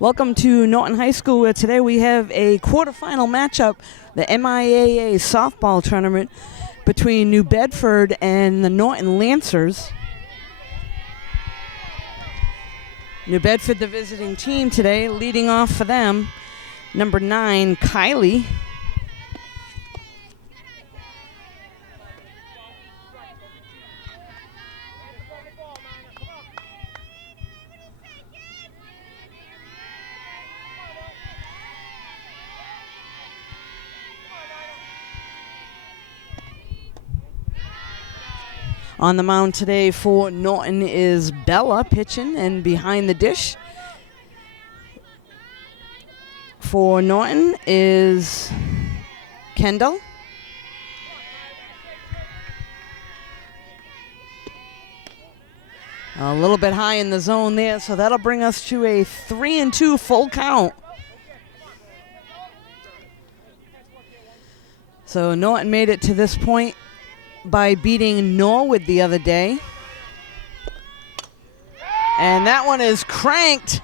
Welcome to Norton High School, where today we have a quarterfinal matchup, the MIAA softball tournament between New Bedford and the Norton Lancers. New Bedford, the visiting team today, leading off for them, number 9, Kylie. On the mound today for Norton is Bella pitching and behind the dish. For Norton is Kendall. A little bit high in the zone there, so that'll bring us to a 3-2 full count. So Norton made it to this point by beating Norwood the other day. And that one is cranked.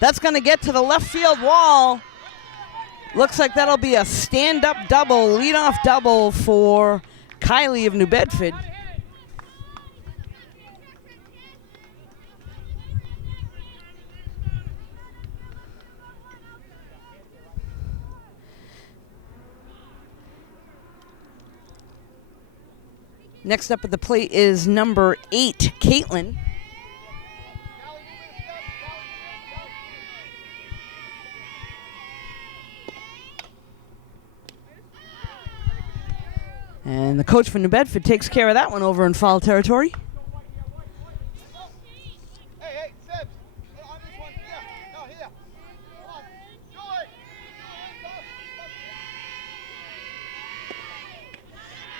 That's going to get to the left field wall. Looks like that'll be a stand-up double, leadoff double for Kylie of New Bedford. Next up at the plate is number 8, Caitlin. And the coach for New Bedford takes care of that one over in foul territory.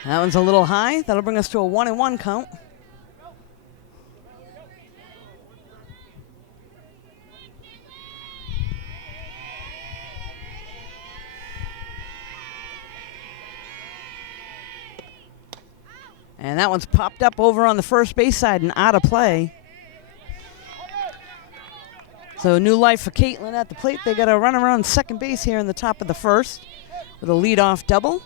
That one's a little high. That'll bring us to a 1-1 count. And that one's popped up over on the first base side and out of play. So new life for Caitlin at the plate. They got a run around second base here in the top of the first with a leadoff double.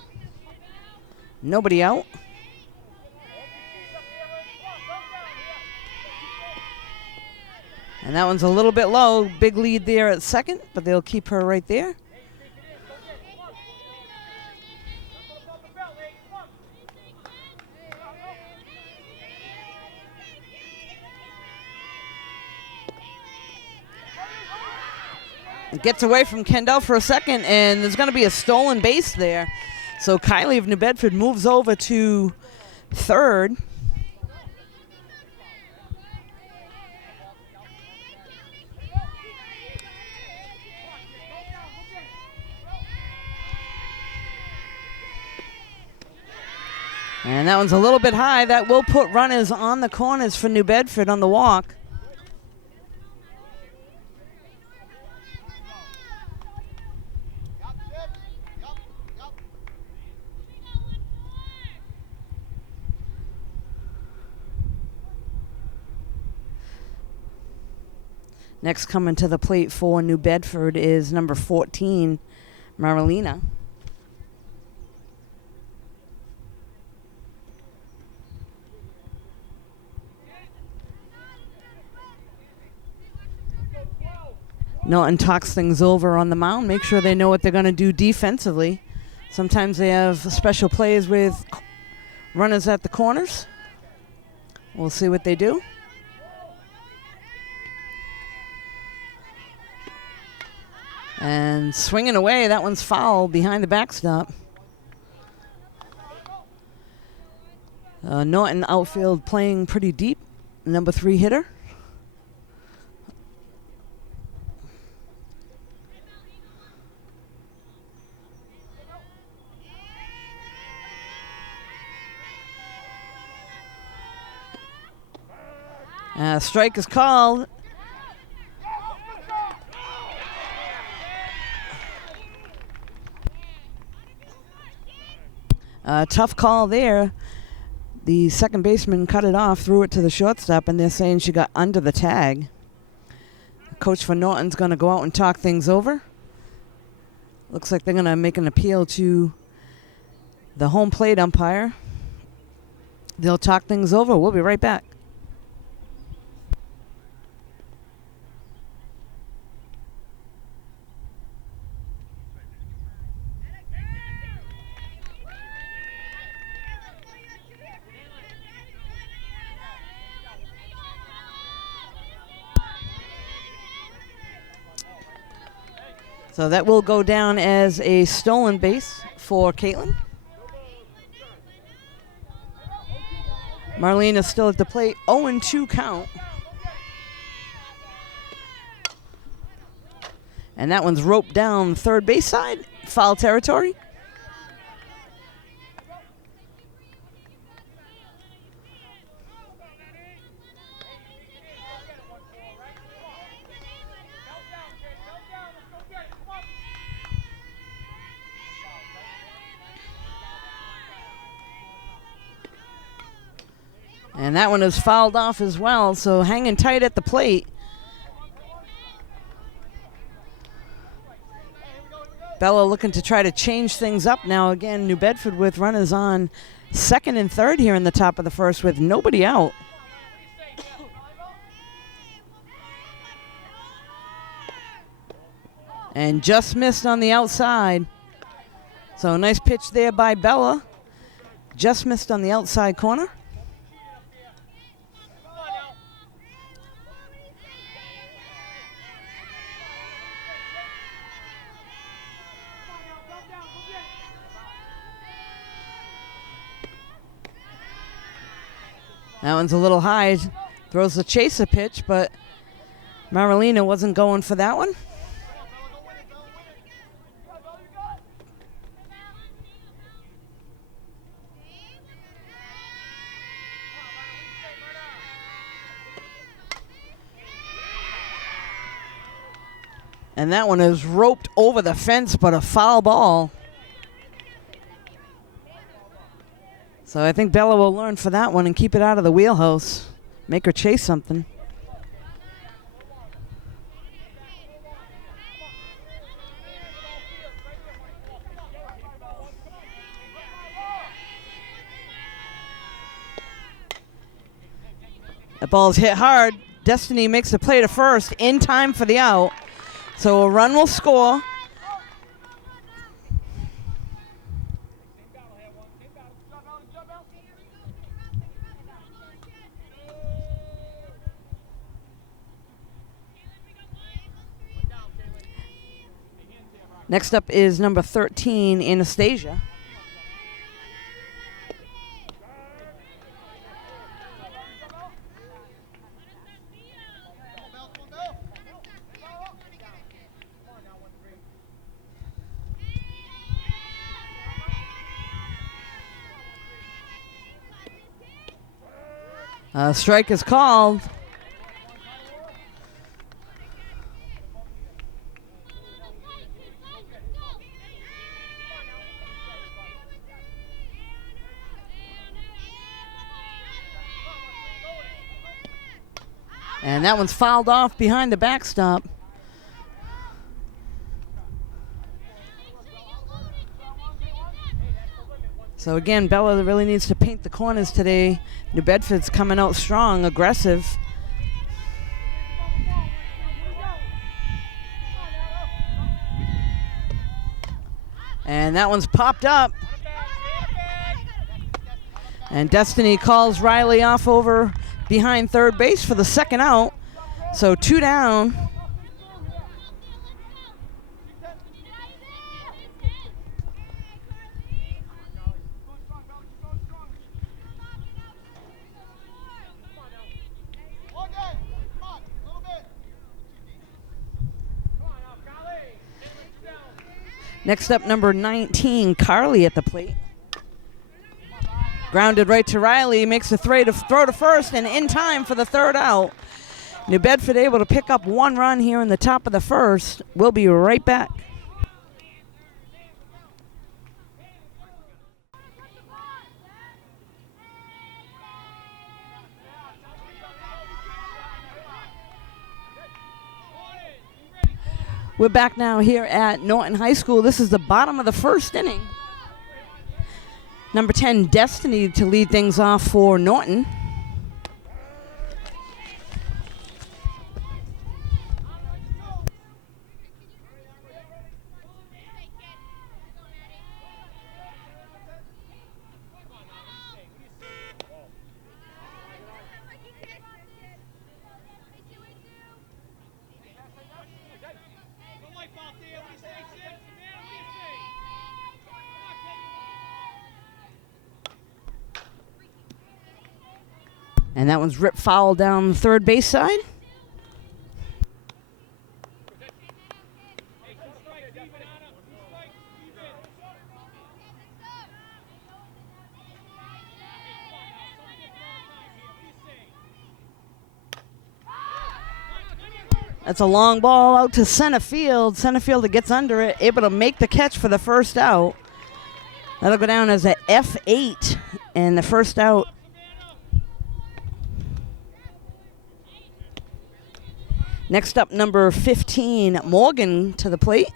Nobody out. And that one's a little bit low. Big lead there at second, but they'll keep her right there. It gets away from Kendall for a second, and there's going to be a stolen base there. So Kylie of New Bedford moves over to third. And that one's a little bit high. That will put runners on the corners for New Bedford on the walk. Next coming to the plate for New Bedford is number 14, Marilena. Norton talks things over on the mound, make sure they know what they're going to do defensively. Sometimes they have special plays with runners at the corners. We'll see what they do. And swinging away, that one's foul behind the backstop. Norton outfield playing pretty deep, number 3 hitter. Strike is called. Tough call there. The second baseman cut it off, threw it to the shortstop, and they're saying she got under the tag. Coach for Norton's going to go out and talk things over. Looks like they're going to make an appeal to the home plate umpire. They'll talk things over. We'll be right back. So that will go down as a stolen base for Caitlin. Marlene is still at the plate, 0-2 count. And that one's roped down third base side, foul territory. And that one is fouled off as well, so hanging tight at the plate. Bella looking to try to change things up now. Again, New Bedford with runners on second and third here in the top of the first with nobody out. And just missed on the outside. So a nice pitch there by Bella. Just missed on the outside corner. That one's a little high. Throws the chaser pitch, but Marilena wasn't going for that one. And that one is roped over the fence, but a foul ball. So I think Bella will learn for that one and keep it out of the wheelhouse. Make her chase something. That ball's hit hard. Destiny makes the play to first in time for the out. So a run will score. Next up is number 13, Anastasia. Strike is called. And that one's fouled off behind the backstop. So again, Bella really needs to paint the corners today. New Bedford's coming out strong, aggressive. And that one's popped up. And Destiny calls Riley off over behind third base for the second out. So 2 down. Next up, number 19, Carly at the plate. Grounded right to Riley, makes a throw to first, and in time for the third out. New Bedford able to pick up 1 run here in the top of the first. We'll be right back. We're back now here at Norton High School. This is the bottom of the first inning. Number 10, Destiny, to lead things off for Norton. And that one's ripped foul down the third base side. That's a long ball out to center field. Center fielder gets under it, able to make the catch for the first out. That'll go down as a F8 and the first out. Next up, number 15, Morgan, to the plate.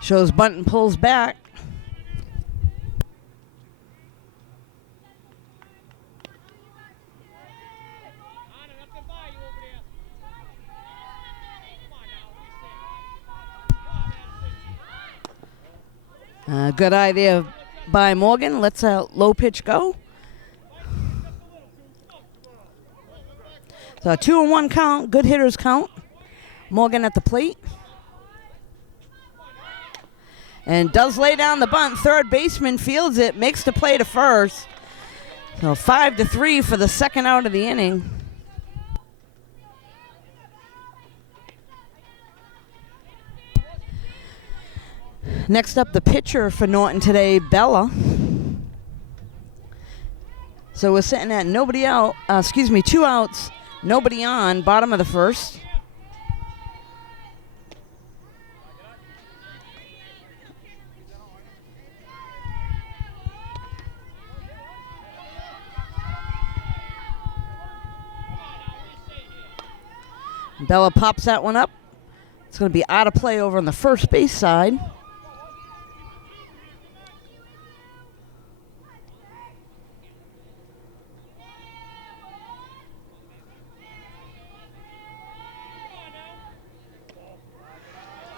Shows bunt and pulls back. Good idea by Morgan. Lets a low pitch go. So a 2-1 count. Good hitters count. Morgan at the plate. And does lay down the bunt. Third baseman fields it, makes the play to first. So 5-3 for the second out of the inning. Next up, the pitcher for Norton today, Bella. So we're sitting at nobody out, 2 outs, nobody on, bottom of the first. Bella pops that one up. It's going to be out of play over on the first base side.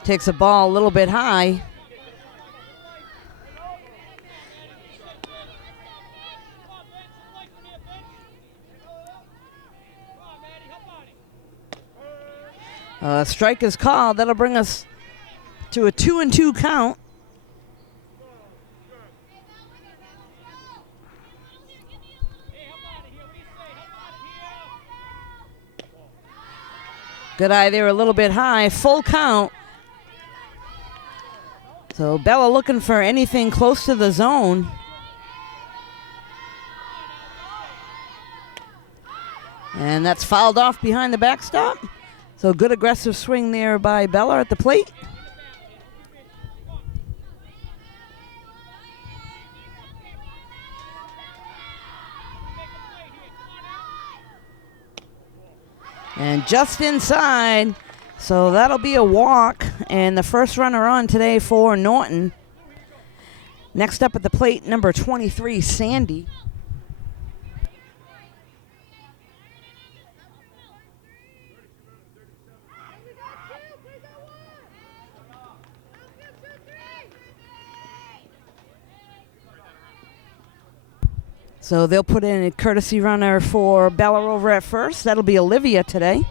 Takes a ball a little bit high. Strike is called. That'll bring us to a 2-2 count. Good eye there, a little bit high. Full count. So Bella looking for anything close to the zone. And that's fouled off behind the backstop. So good aggressive swing there by Bella at the plate. And just inside. So that'll be a walk. And the first runner on today for Norton. Next up at the plate, number 23, Sandy. So they'll put in a courtesy runner for Bella over at first. That'll be Olivia today.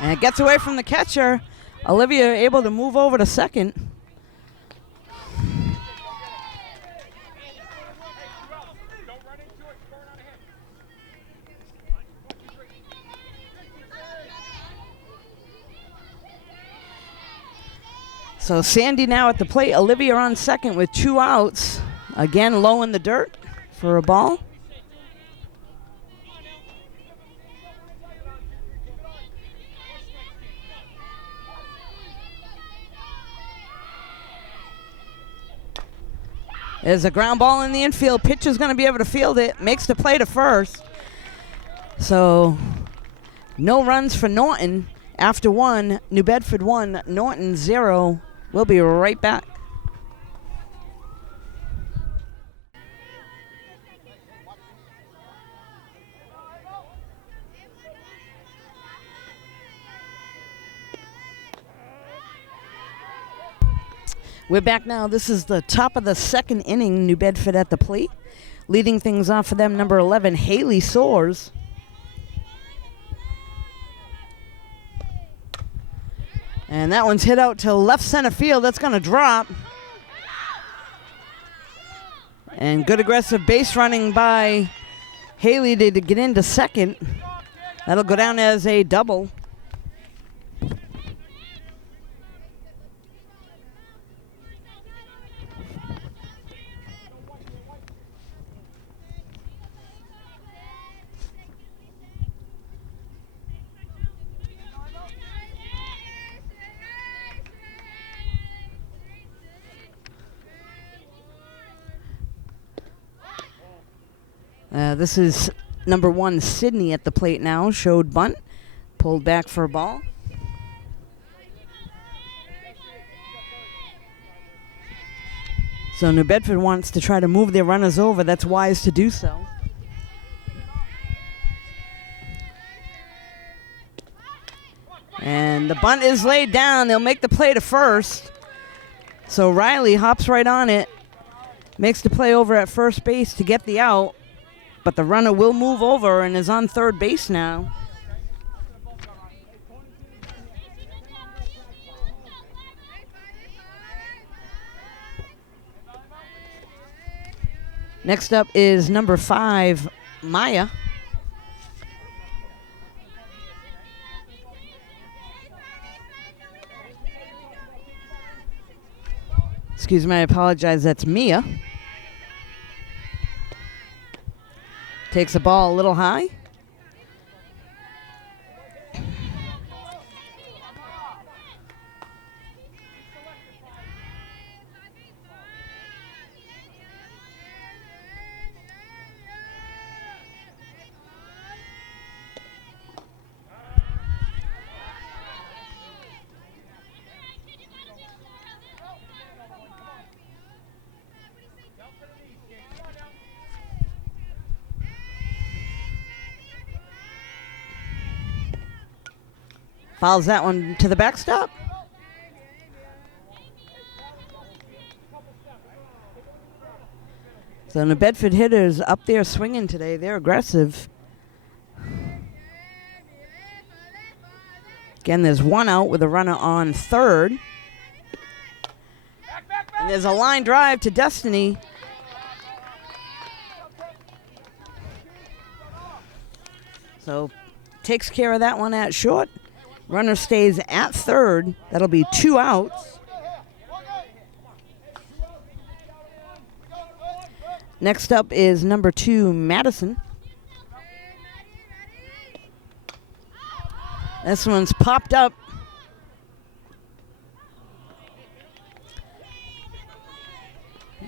And it gets away from the catcher. Olivia able to move over to second. So Sandy now at the plate. Olivia on second with 2 outs. Again, low in the dirt for a ball. There's a ground ball in the infield. Pitcher's going to be able to field it. Makes the play to first. So no runs for Norton. After 1, New Bedford 1, Norton 0. We'll be right back. We're back now. This is the top of the second inning. New Bedford at the plate. Leading things off for them, number 11, Haley Soares. And that one's hit out to left center field. That's going to drop. And good aggressive base running by Haley to get into second. That'll go down as a double. This is number 1, Sydney at the plate now. Showed bunt. Pulled back for a ball. So New Bedford wants to try to move their runners over. That's wise to do so. And the bunt is laid down. They'll make the play to first. So Riley hops right on it. Makes the play over at first base to get the out. But the runner will move over and is on third base now. Next up is number 5, Maya. Excuse me, I apologize. That's Mia. Takes the ball a little high. Fouls that one to the backstop. So the Bedford hitters up there swinging today. They're aggressive. Again, there's 1 out with a runner on third. And there's a line drive to Destiny. So takes care of that one at short. Runner stays at third. That'll be 2 outs. Next up is number 2, Madison. This one's popped up.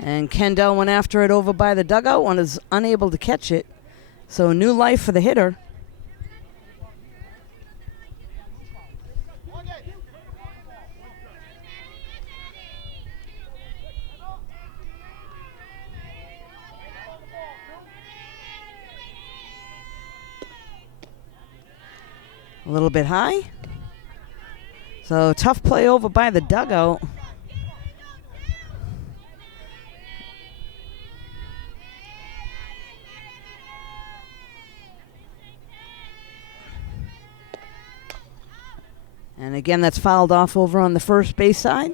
And Kendall went after it over by the dugout and is unable to catch it. So new life for the hitter. A little bit high. So tough play over by the dugout. And again, that's fouled off over on the first base side.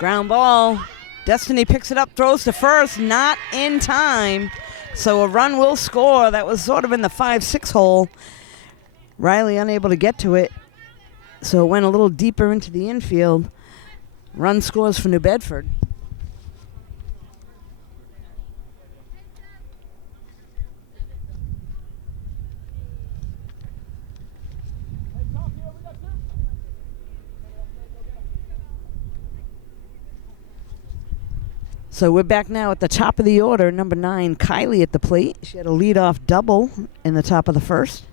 Ground ball. Destiny picks it up, throws to first, not in time. So a run will score. That was sort of in the 5-6 hole. Riley unable to get to it. So it went a little deeper into the infield. Run scores for New Bedford. So we're back now at the top of the order. Number 9, Kylie at the plate. She had a leadoff double in the top of the first.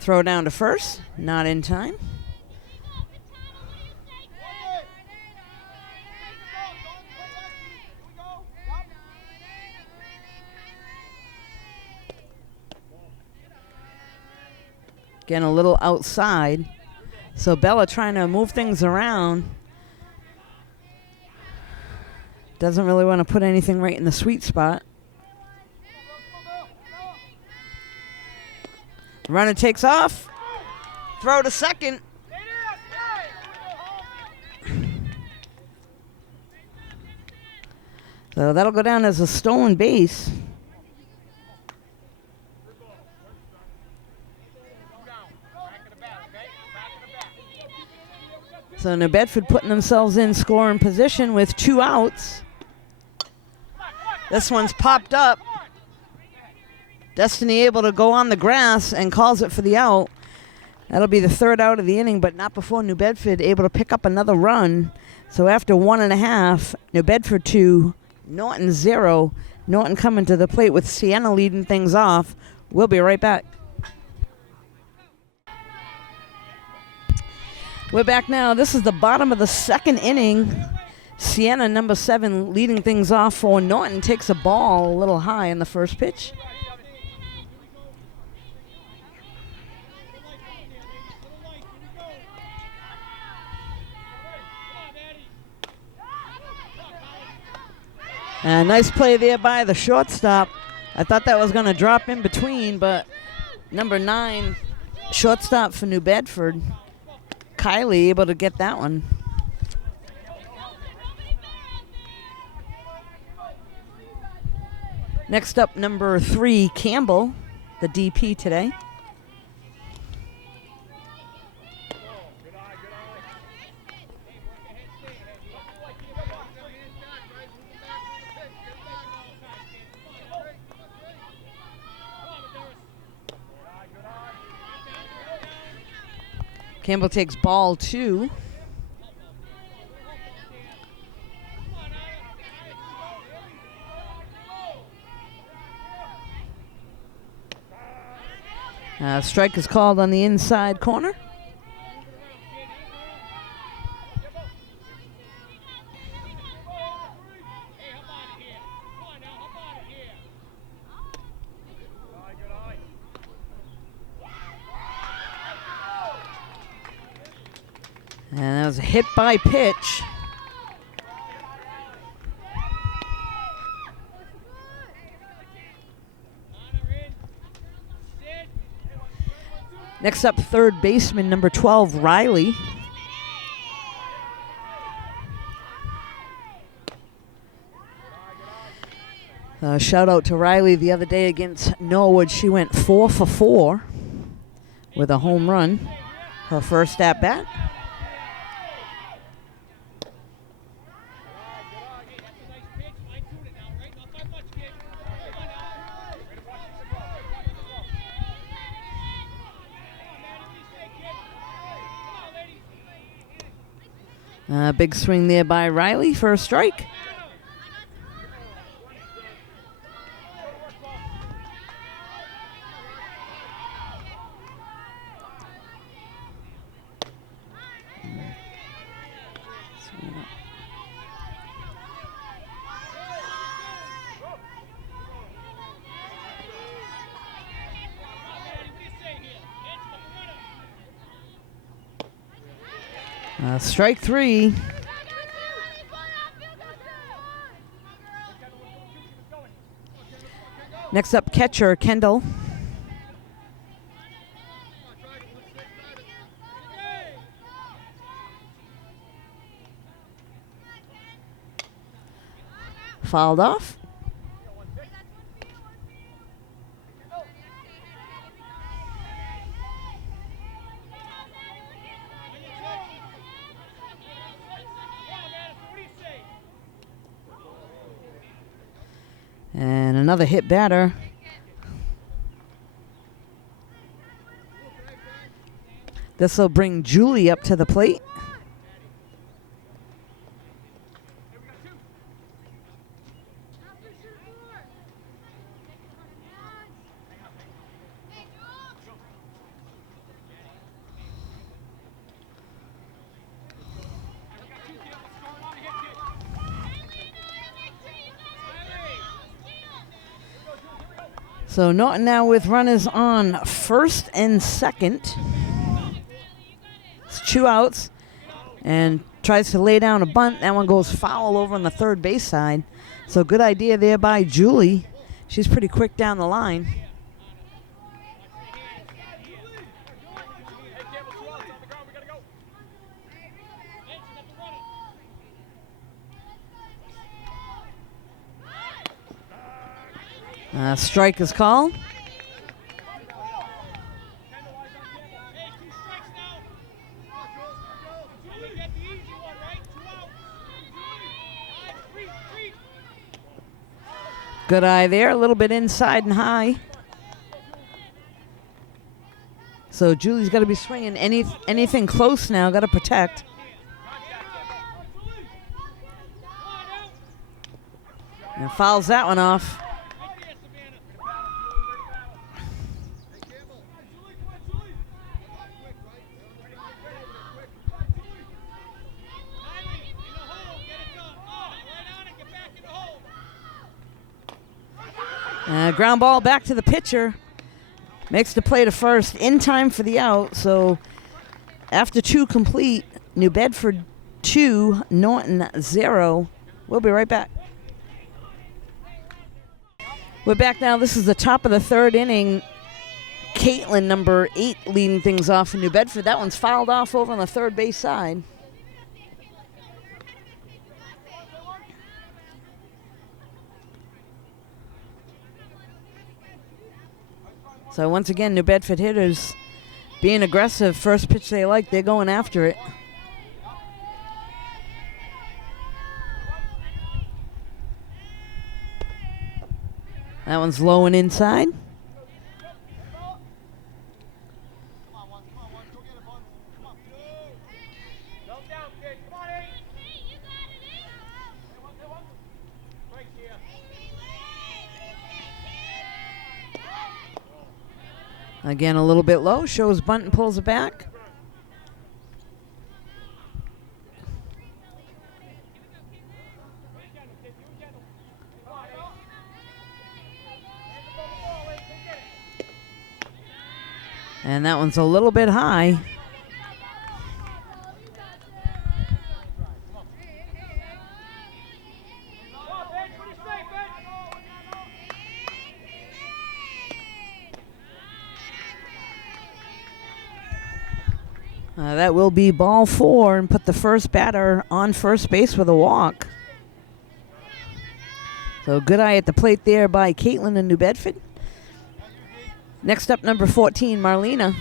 Throw down to first, not in time. Again, a little outside. So Bella trying to move things around. Doesn't really want to put anything right in the sweet spot. Runner takes off. Throw to second. So that'll go down as a stolen base. So New Bedford putting themselves in scoring position with 2 outs. This one's popped up. Destiny able to go on the grass and calls it for the out. That'll be the 3rd out of the inning, but not before New Bedford able to pick up another run. So after 1.5, New Bedford 2, Norton 0. Norton coming to the plate with Sienna leading things off. We'll be right back. We're back now. This is the bottom of the 2nd inning. Sienna, number 7, leading things off for Norton. Takes a ball a little high in the first pitch. Nice play there by the shortstop. I thought that was going to drop in between, but number 9, shortstop for New Bedford, Kylie, able to get that one. Next up, number 3, Campbell, the DP today. Campbell takes ball 2. Strike is called on the inside corner. And that was a hit by pitch. Next up, third baseman, number 12, Riley. Shout out to Riley the other day against Norwood. She went 4 for 4 with a home run. Her first at bat. Big swing there by Riley for a strike. Strike three. Next up, catcher Kendall. Fouled off. And another hit batter. This will bring Julie up to the plate. So Norton now with runners on first and second. It's 2 outs and tries to lay down a bunt. That one goes foul over on the third base side. So good idea there by Julie. She's pretty quick down the line. Strike is called. Good eye there, a little bit inside and high. So Julie's got to be swinging anything close now, got to protect. And fouls that one off. Ground ball back to the pitcher. Makes the play to first in time for the out. So after 2 complete, New Bedford 2, Norton 0. We'll be right back. We're back now. This is the top of the third inning. Caitlin, number 8, leading things off in New Bedford. That one's fouled off over on the third base side. So once again, New Bedford hitters being aggressive. First pitch they like, they're going after it. That one's low and inside. Again, a little bit low. Shows bunt and pulls it back. And that one's a little bit high. That will be ball 4 and put the first batter on first base with a walk. So good eye at the plate there by Caitlin in New Bedford. Next up, number 14, Marlena.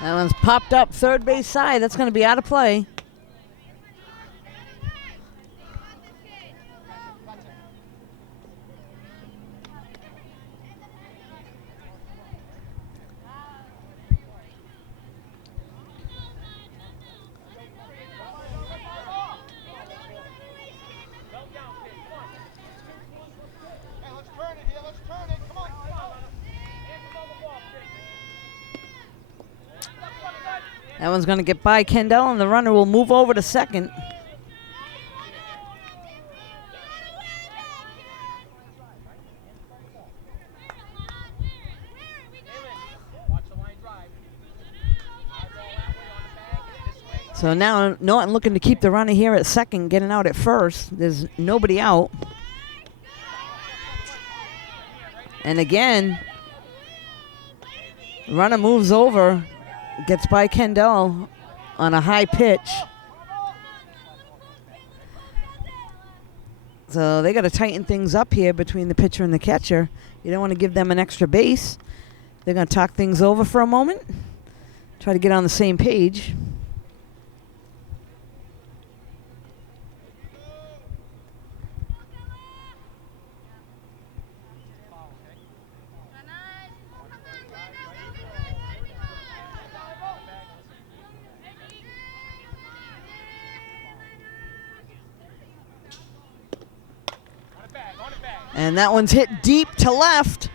That one's popped up third base side. That's going to be out of play. That one's going to get by Kendall, and the runner will move over to second. So now Norton looking to keep the runner here at second, getting out at first. There's nobody out. And again, runner moves over, gets by Kendall on a high pitch. So they got to tighten things up here between the pitcher and the catcher. You don't want to give them an extra base. They're going to talk things over for a moment, try to get on the same page. And that one's hit deep to left.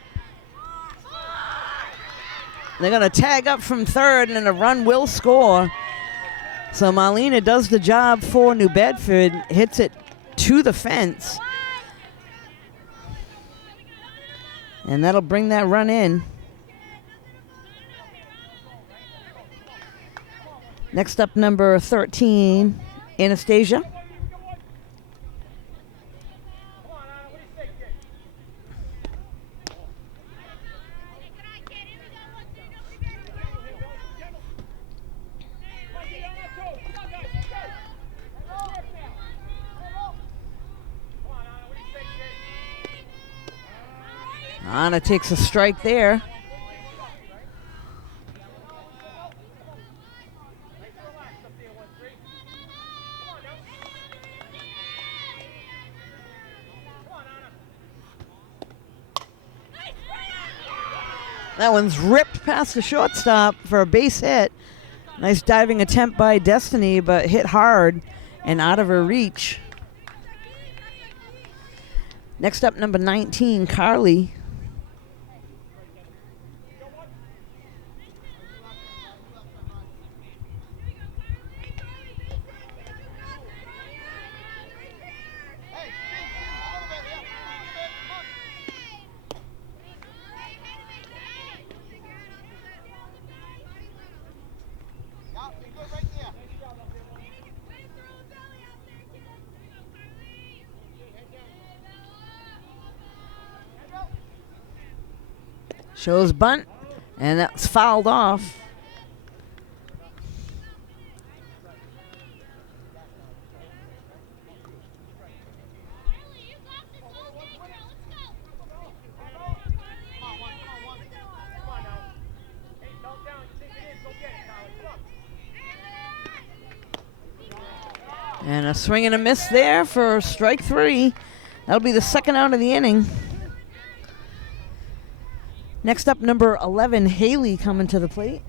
They're going to tag up from third, and a run will score. So Marlena does the job for New Bedford, hits it to the fence. And that'll bring that run in. Next up, number 13, Anastasia. Anna takes a strike there. That one's ripped past the shortstop for a base hit. Nice diving attempt by Destiny, but hit hard and out of her reach. Next up, number 19, Carly. Shows bunt, and that's fouled off. And a swing and a miss there for strike three. That'll be the second out of the inning. Next up, number 11, Haley coming to the plate.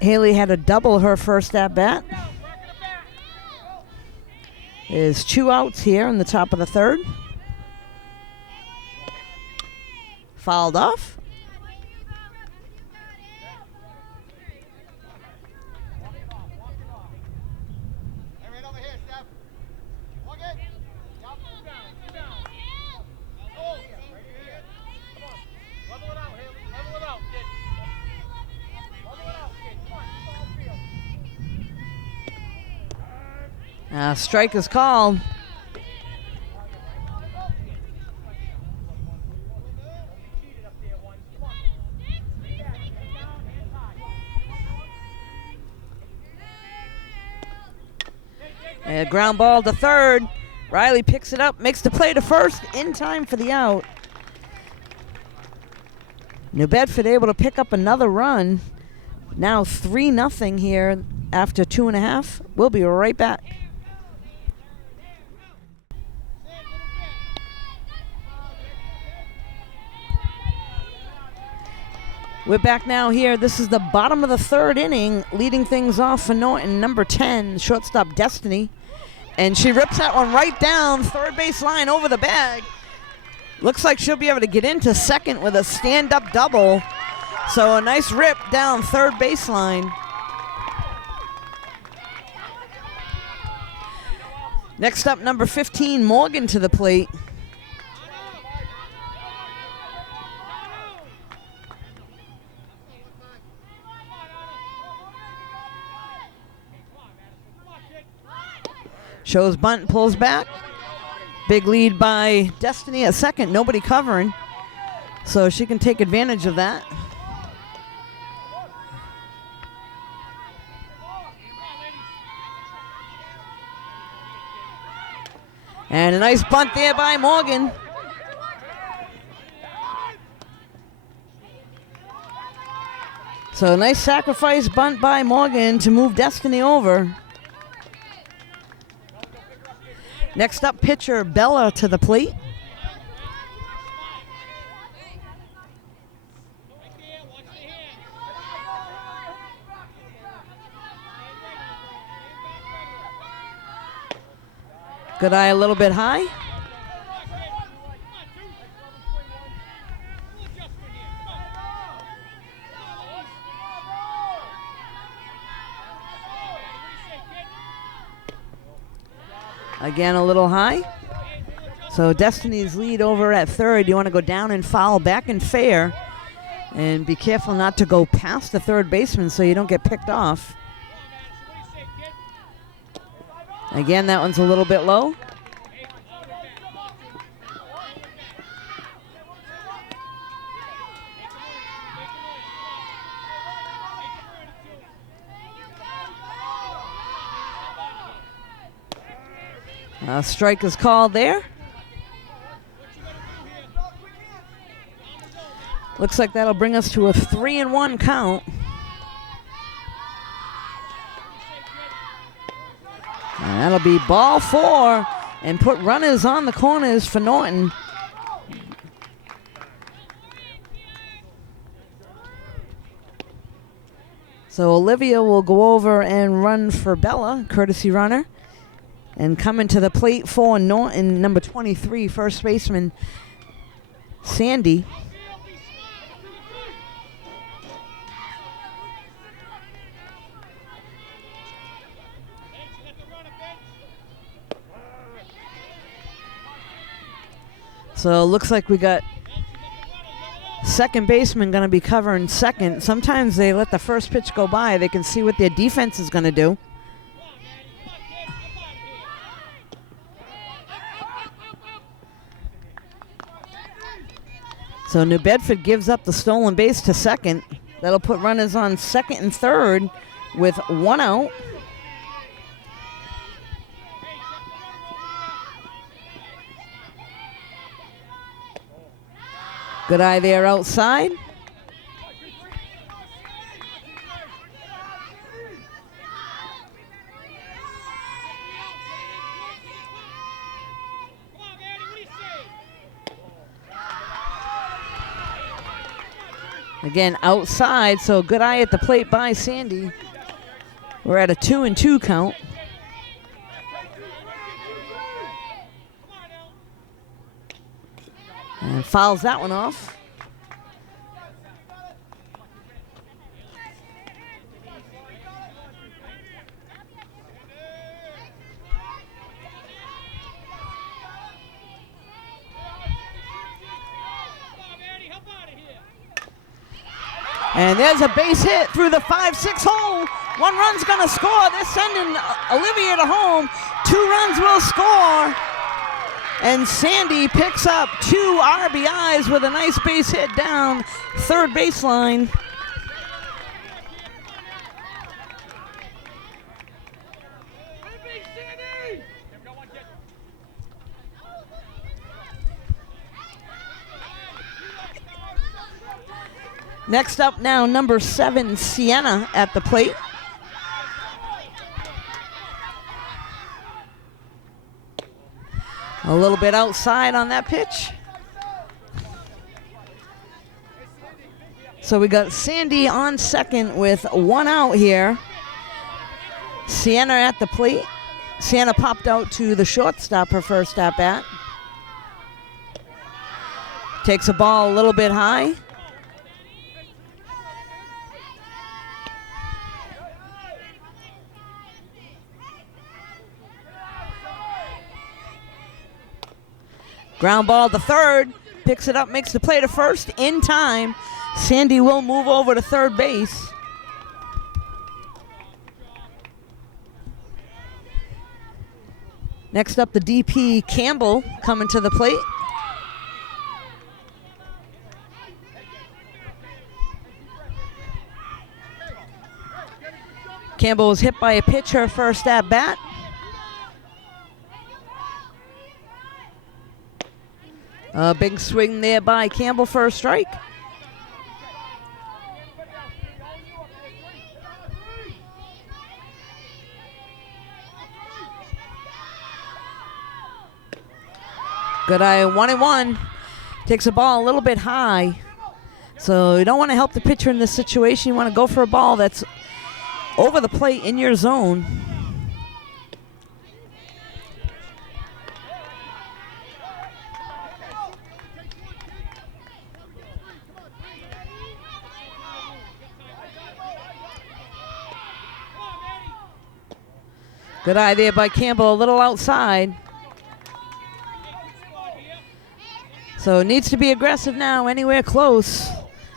Haley had a double her first at-bat. There's 2 outs here in the top of the third. Fouled off. Strike is called. And ground ball to third. Riley picks it up, makes the play to first in time for the out. New Bedford able to pick up another run. Now 3-0 here after 2.5. We'll be right back. We're back now here. This is the bottom of the third inning. Leading things off for Norton, number 10, shortstop Destiny. And she rips that one right down third base line over the bag. Looks like she'll be able to get into second with a stand-up double. So a nice rip down third baseline. Next up, number 15, Morgan to the plate. Shows bunt, pulls back. Big lead by Destiny at second. Nobody covering. So she can take advantage of that. And a nice bunt there by Morgan. So a nice sacrifice bunt by Morgan to move Destiny over. Next up, pitcher Bella to the plate. Good eye a little bit high. Again, a little high. So Destiny's lead over at third. You want to go down and foul, back and fair. And be careful not to go past the third baseman so you don't get picked off. Again, that one's a little bit low. A strike is called there. Looks like that'll bring us to a 3-1 count. And that'll be ball 4 and put runners on the corners for Norton. So Olivia will go over and run for Bella, courtesy runner. And coming to the plate for Norton, number 23, first baseman Sandy. So it looks like we got second baseman going to be covering second. Sometimes they let the first pitch go by. They can see what their defense is going to do. So New Bedford gives up the stolen base to second. That'll put runners on second and third with one out. Good eye there outside. Again, outside, so good eye at the plate by Sandy. We're at a 2-2 count. And fouls that one off. And there's a base hit through the 5-6 hole. One run's going to score. They're sending Olivia to home. 2 runs will score. And Sandy picks up 2 RBIs with a nice base hit down third baseline. Next up now, number 7, Sienna at the plate. A little bit outside on that pitch. So we got Sandy on second with 1 out here. Sienna at the plate. Sienna popped out to the shortstop her first at bat. Takes a ball a little bit high. Ground ball to third. Picks it up, makes the play to first in time. Sandy will move over to third base. Next up, the DP Campbell coming to the plate. Campbell was hit by a pitch her first at bat. A big swing there by Campbell for a strike. Good eye, 1-1. Takes a ball a little bit high. So you don't want to help the pitcher in this situation. You want to go for a ball that's over the plate in your zone. Good eye there by Campbell, a little outside. So it needs to be aggressive now, anywhere close.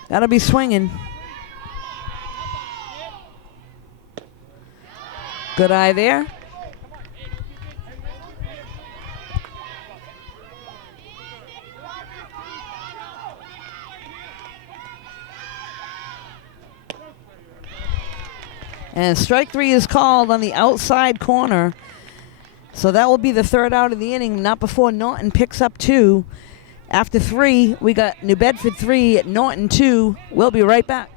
Gotta be swinging. Good eye there. And strike three is called on the outside corner. So that will be the third out of the inning, not before Norton picks up two. After three, we got New Bedford 3, Norton 2. We'll be right back.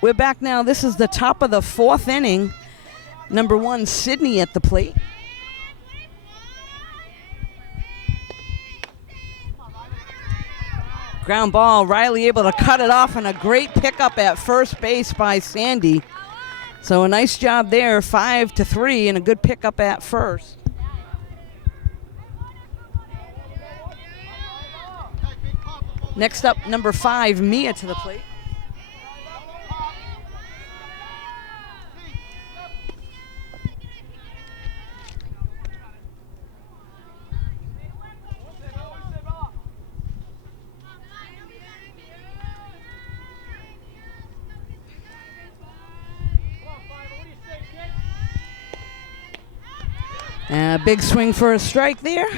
We're back now. This is the top of the fourth inning. Number 1, Sydney at the plate. Ground ball, Riley able to cut it off, and a great pickup at first base by Sandy. So a nice job there, 5-3, and a good pickup at first. Next up, number 5, Mia to the plate. And a big swing for a strike there.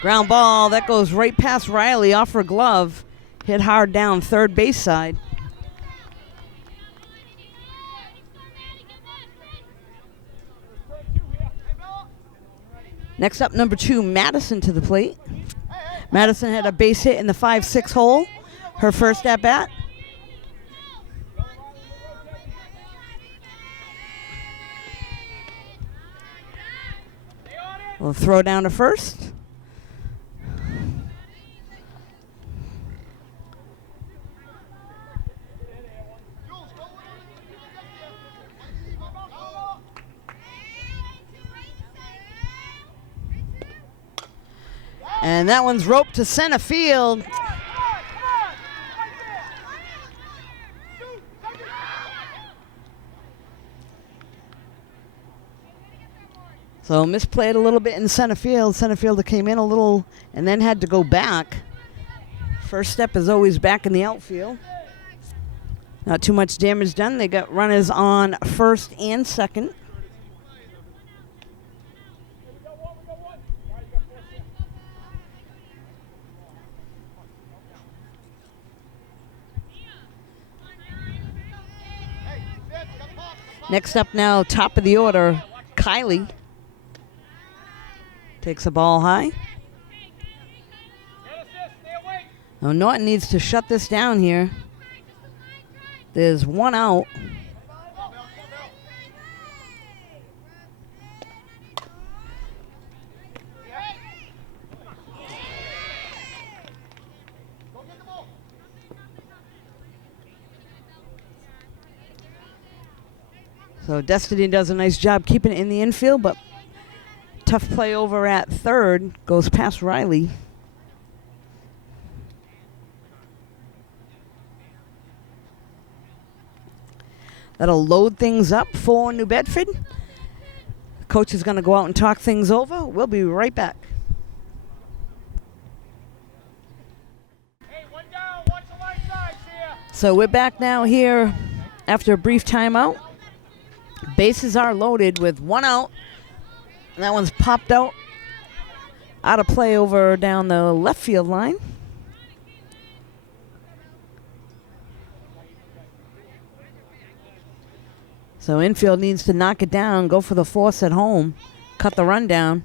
Ground ball, that goes right past Riley off her glove. Hit hard down third base side. Next up, number 2, Madison to the plate. Madison had a base hit in the 5-6 hole, her first at bat. We'll throw down to first. And that one's roped to center field. So misplayed a little bit in center field. Center fielder came in a little and then had to go back. First step is always back in the outfield. Not too much damage done. They got runners on first and second. Next up now, top of the order, Kylie. Takes a ball high. Now Norton needs to shut this down here. There's one out. So Destiny does a nice job keeping it in the infield, but tough play over at third. Goes past Riley. That'll load things up for New Bedford. Coach is going to go out and talk things over. We'll be right back. Hey, one down, watch the right side here. So we're back now here after a brief timeout. Bases are loaded with one out. And that one's popped out of play over down the left field line. So infield needs to knock it down, go for the force at home, cut the run down.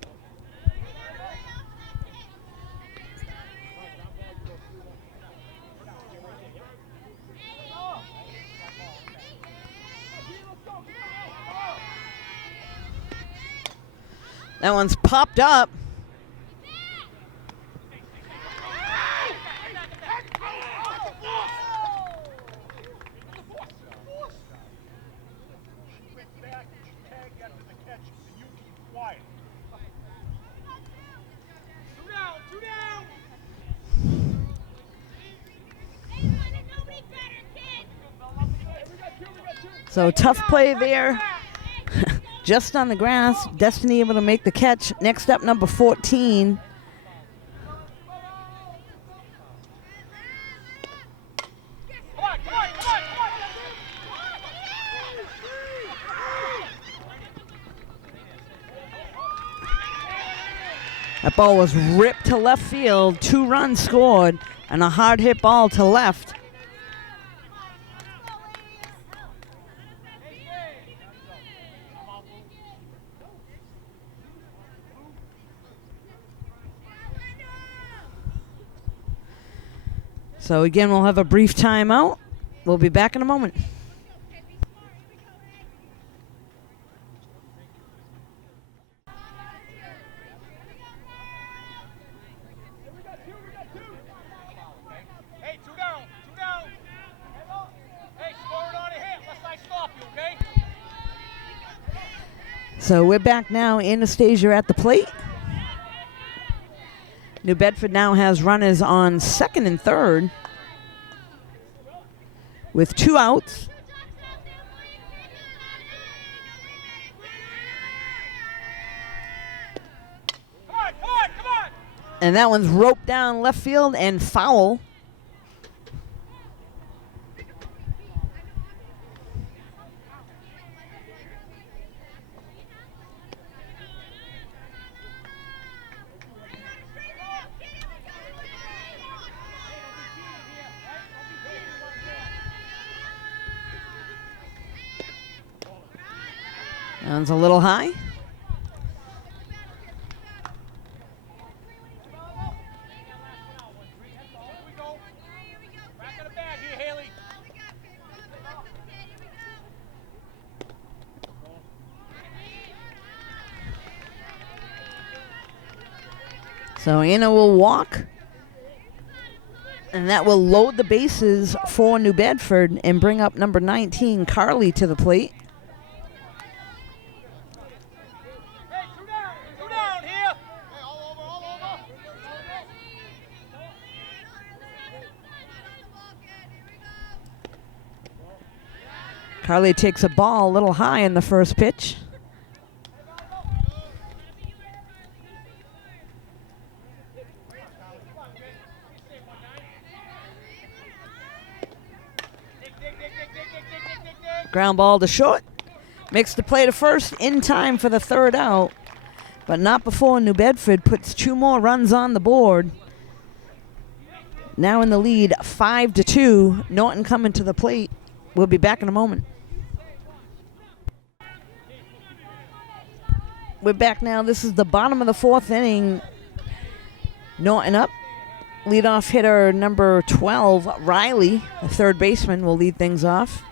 That one's popped up. So tough play there. Just on the grass. Destiny able to make the catch. Next up, number 14. That ball was ripped to left field. 2 runs scored and a hard hit ball to left. So again, we'll have a brief timeout. We'll be back in a moment. Hey, two down. Hey, score it on a hit unless I stop you, okay? So we're back now. Anastasia at the plate. New Bedford now has runners on second and third with 2 outs. Come on! And that one's roped down left field and foul. That one's a little high. So Anna will walk, and that will load the bases for New Bedford and bring up number 19, Carly, to the plate. Hey, two down here. Hey, all over. Carly takes a ball a little high in the first pitch. Ground ball to short. Makes the play to first in time for the 3rd out, but not before New Bedford puts 2 more runs on the board. Now in the lead, 5-2. Norton coming to the plate. We'll be back in a moment. We're back now. This is the bottom of the 4th inning. Norton up. Leadoff hitter number 12, Riley, the 3rd baseman, will lead things off.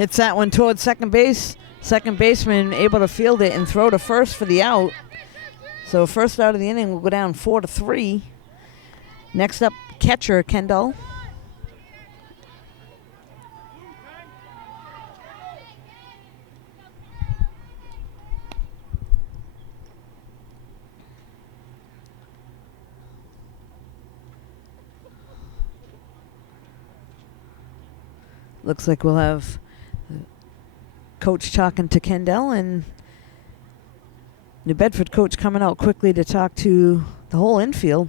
Hits that one towards second base. Second baseman able to field it and throw to first for the out. So first out of the inning will go down 4-3. Next up, catcher Kendall. Looks like we'll have coach talking to Kendall and New Bedford coach coming out quickly to talk to the whole infield.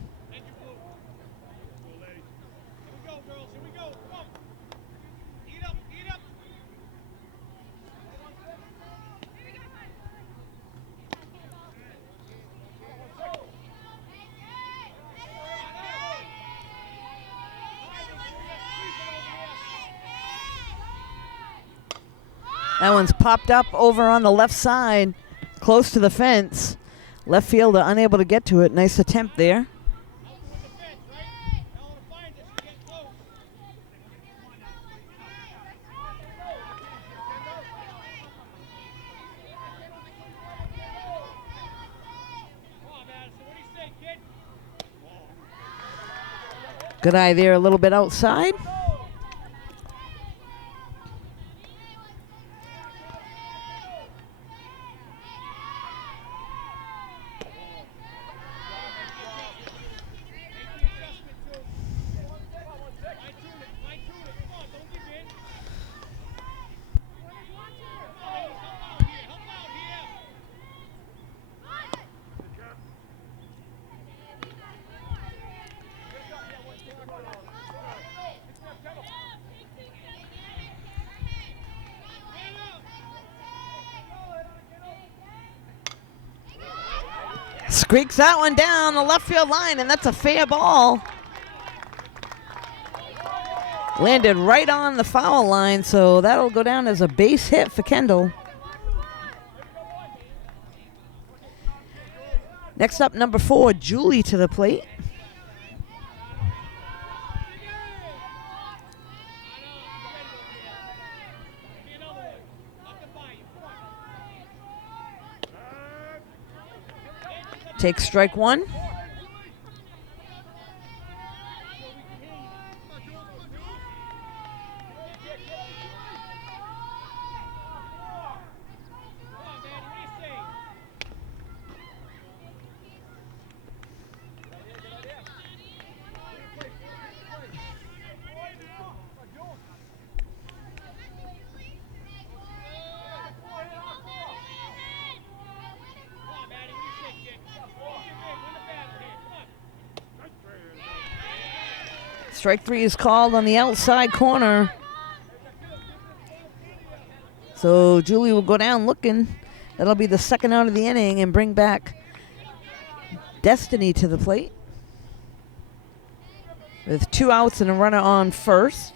That one's popped up over on the left side, close to the fence. Left fielder unable to get to it. Nice attempt there. Good eye there, a little bit outside. Squeaks that one down the left field line, and that's a fair ball. Landed right on the foul line, so that'll go down as a base hit for Kendall. Next up, number 4, Julie to the plate. Takes strike one. Strike 3 is called on the outside corner. So Julie will go down looking. That'll be the second out of the inning and bring back Destiny to the plate. With 2 outs and a runner on first.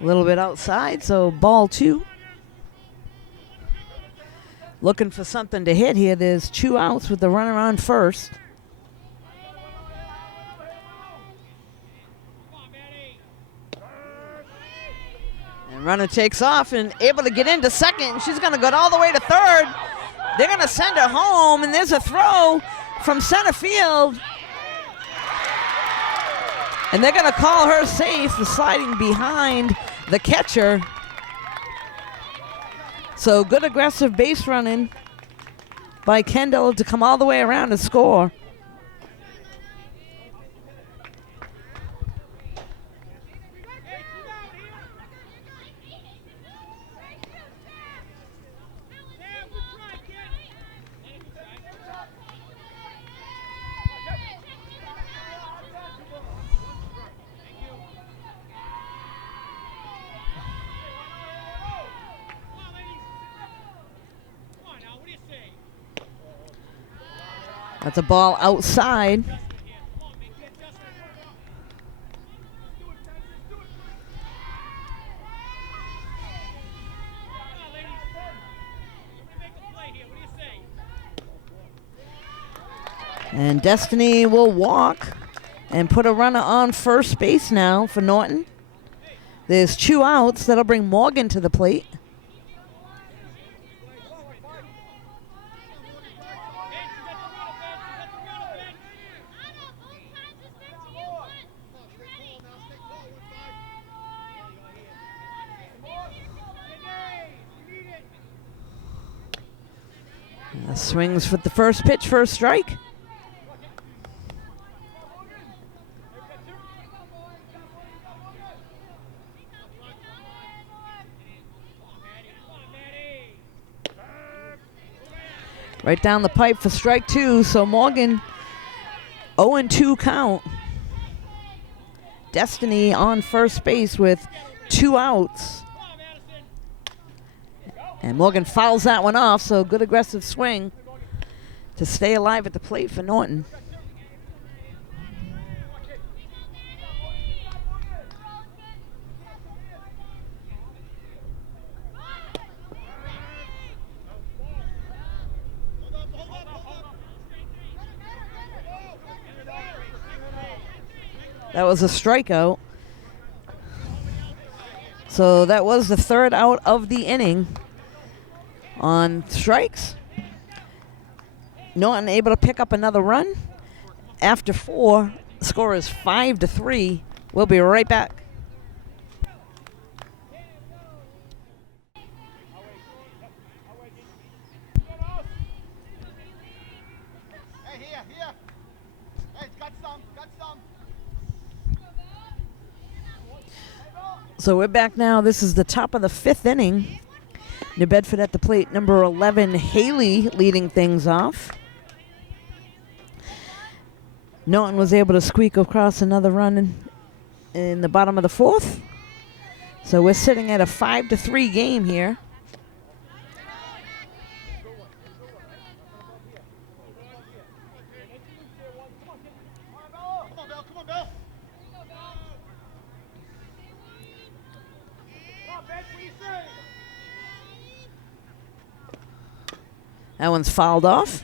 A little bit outside, so ball 2. Looking for something to hit here. There's 2 outs with the runner on first. And runner takes off and able to get into second. She's going to go all the way to third. They're going to send her home, and there's a throw from center field. And they're going to call her safe, sliding behind the catcher. So good aggressive base running by Kendall to come all the way around and score. That's a ball outside. And Destiny will walk and put a runner on first base now for Norton. There's 2 outs. That'll bring Morgan to the plate. Swings for the first pitch for a strike. Right down the pipe for strike 2. So Morgan 0-2 count. Destiny on first base with 2 outs. And Morgan fouls that one off, so good aggressive swing to stay alive at the plate for Norton. That was a strikeout. So that was the 3rd out of the inning. On strikes, Norton able to pick up another run. After 4, the score is 5-3. We'll be right back. Hey, here. Hey, got some. So we're back now. This is the top of the 5th inning. New Bedford at the plate, number 11, Haley, leading things off. Norton was able to squeak across another run in the bottom of the 4th. So we're sitting at a 5-3 game here. Come on, Bill. That one's fouled off.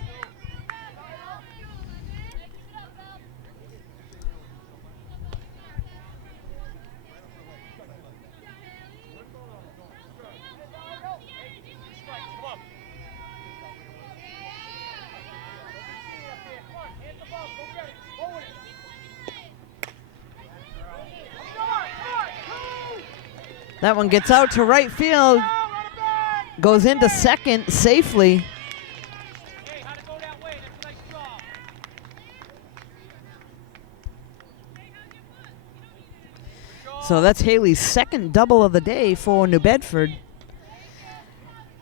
That one gets out to right field. Goes into second safely. So that's Haley's 2nd double of the day for New Bedford.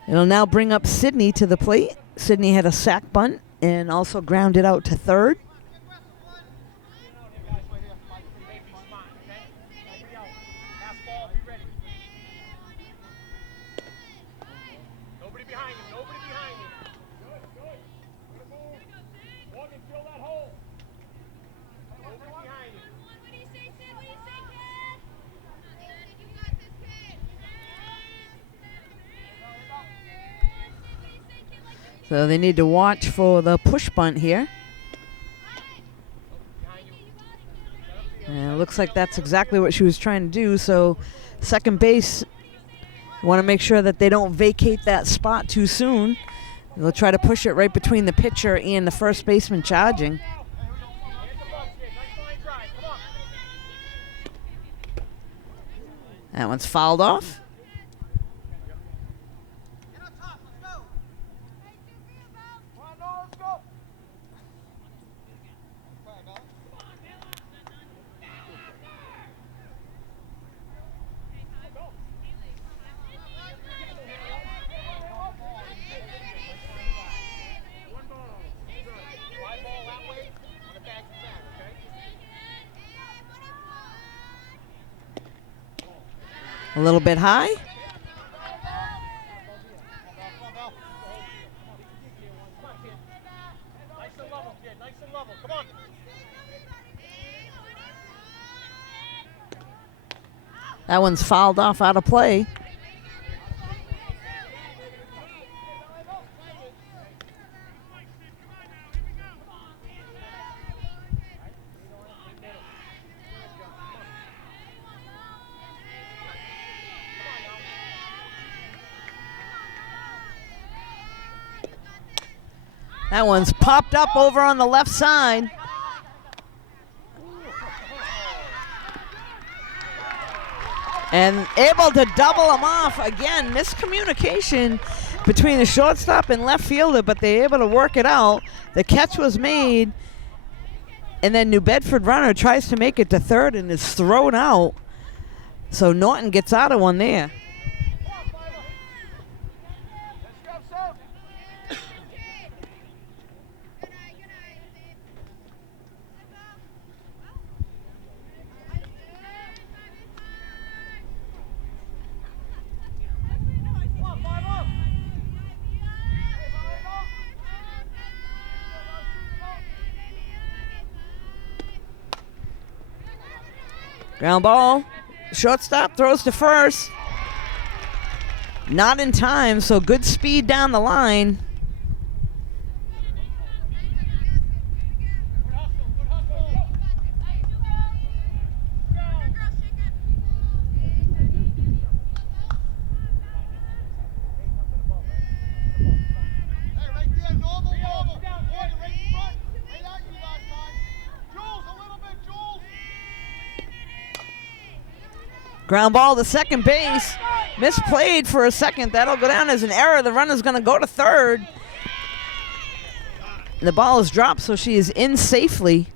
It'll now bring up Sydney to the plate. Sydney had a sac bunt and also grounded out to 3rd. So they need to watch for the push bunt here. And it looks like that's exactly what she was trying to do. So second base, want to make sure that they don't vacate that spot too soon. They'll try to push it right between the pitcher and the first baseman charging. That one's fouled off. A little bit high. That one's fouled off out of play. That one's popped up over on the left side. And able to double them off. Again, miscommunication between the shortstop and left fielder, but they're able to work it out. The catch was made, and then New Bedford runner tries to make it to third and is thrown out. So Norton gets out of one there. Ground ball. Shortstop throws to first. Not in time, so good speed down the line. Ground ball to second base. Misplayed for a second. That'll go down as an error. The runner's going to go to third. And the ball is dropped, so she is in safely.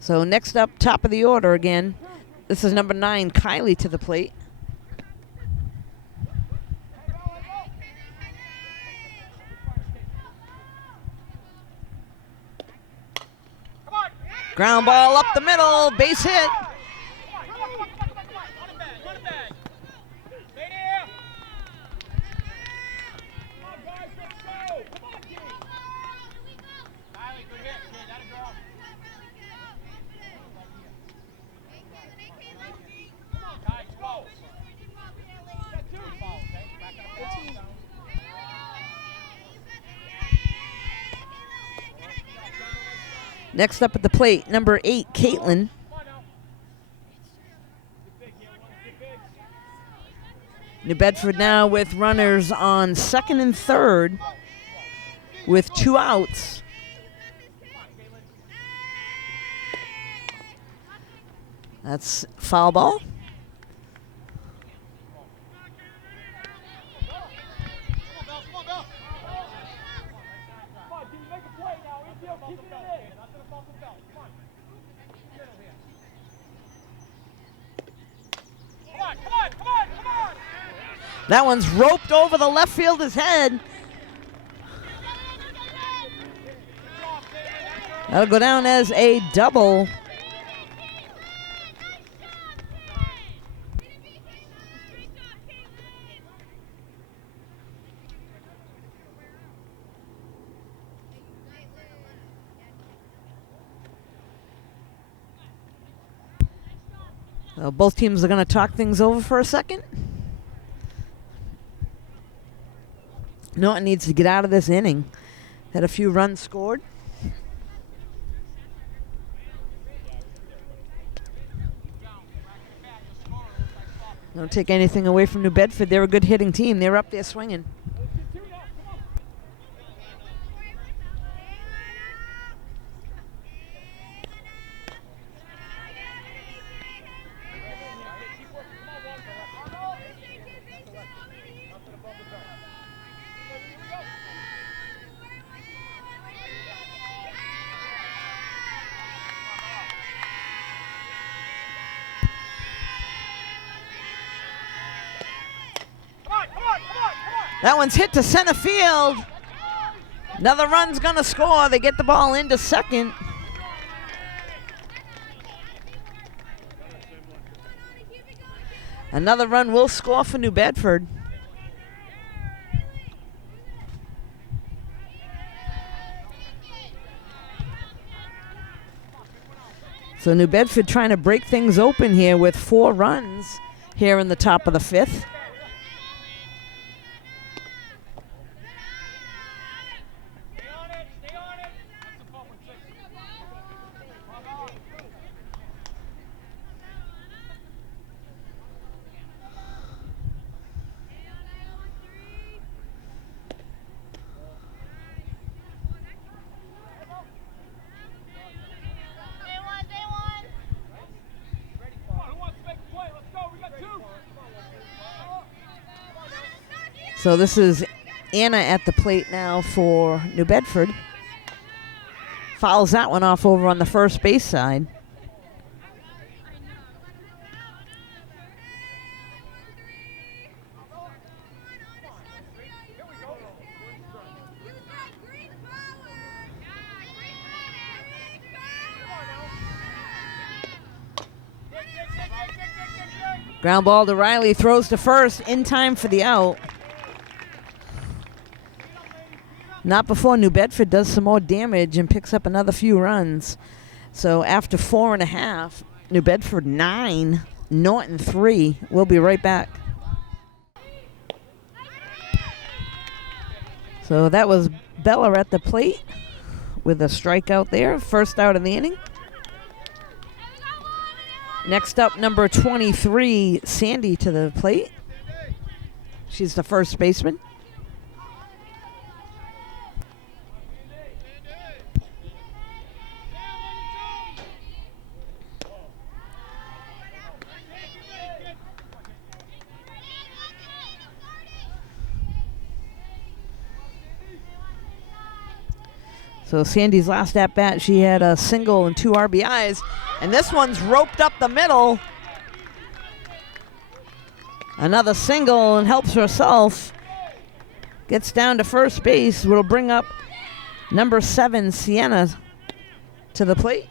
So next up, top of the order again. This is number 9, Kylie, to the plate. Ground ball up the middle, base hit. Next up at the plate, number 8, Caitlin. New Bedford now with runners on second and third with 2 outs. That's foul ball. That one's roped over the left fielder's head. That'll go down as a double. Both teams are going to talk things over for a second. Norton needs to get out of this inning. Had a few runs scored. Don't take anything away from New Bedford. They're a good hitting team. They're up there swinging. That one's hit to center field. Another run's gonna score. They get the ball into second. Another run will score for New Bedford. So New Bedford trying to break things open here with 4 runs here in the top of the 5th. So this is Anna at the plate now for New Bedford. Fouls that one off over on the first base side. Ground ball to Riley, throws to first, in time for the out. Not before New Bedford does some more damage and picks up another few runs. So after 4.5, New Bedford 9, Norton 3. We'll be right back. So that was Bella at the plate with a strikeout there. First out of the inning. Next up, number 23, Sandy to the plate. She's the first baseman. So Sandy's last at bat, she had a single and 2 RBIs. And this one's roped up the middle. Another single and helps herself. Gets down to first base. Will bring up number 7, Sienna, to the plate.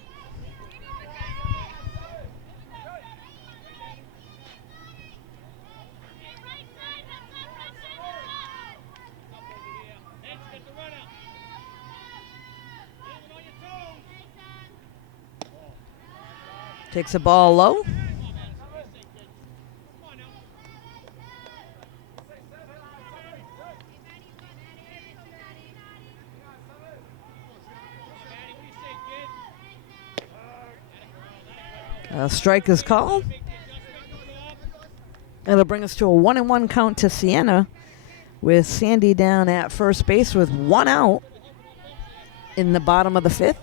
Takes the ball low. Strike is called. It'll bring us to a 1-1 count to Sienna, with Sandy down at first base with 1 out in the bottom of the 5th.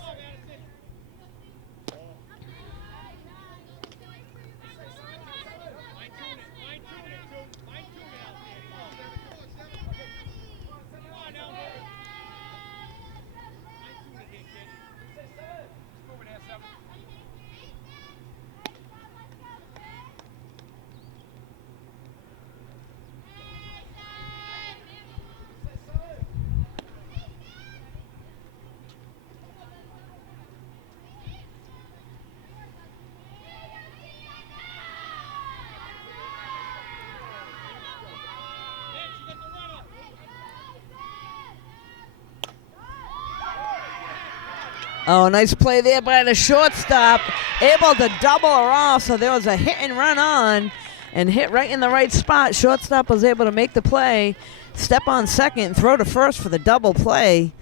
Oh, nice play there by the shortstop. Able to double her off, so there was a hit and run on and hit right in the right spot. Shortstop was able to make the play, step on second, throw to first for the double play.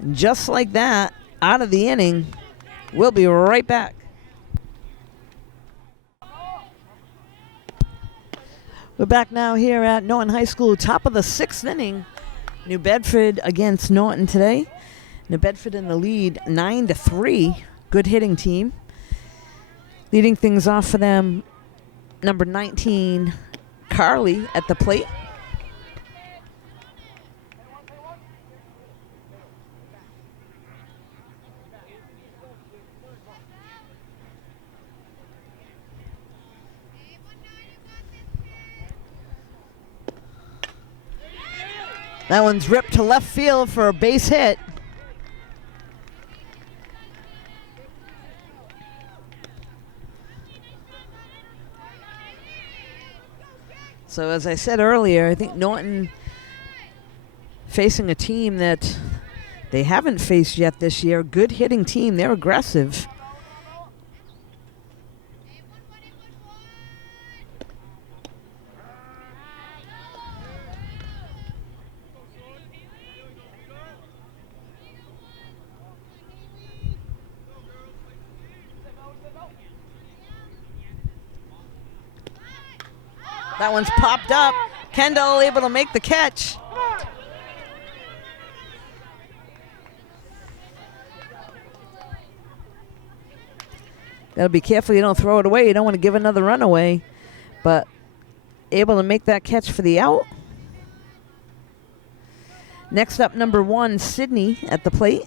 And just like that, out of the inning. We'll be right back. We're back now here at Norton High School, top of the 6th inning. New Bedford against Norton today. New Bedford in the lead, 9-3. Good hitting team. Leading things off for them, number 19, Carly at the plate. That one's ripped to left field for a base hit. So as I said earlier, I think Norton facing a team that they haven't faced yet this year. Good hitting team. They're aggressive. That one's popped up. Kendall able to make the catch. Gotta be careful you don't throw it away. You don't want to give another run away. But able to make that catch for the out. Next up, number 1, Sydney at the plate.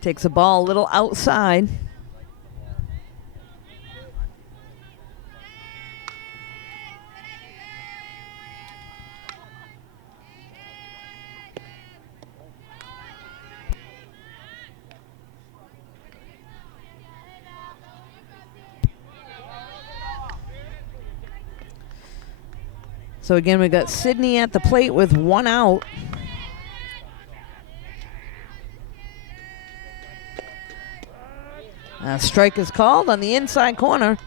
Takes a ball a little outside. So again, we got Sydney at the plate with 1 out. A strike is called on the inside corner.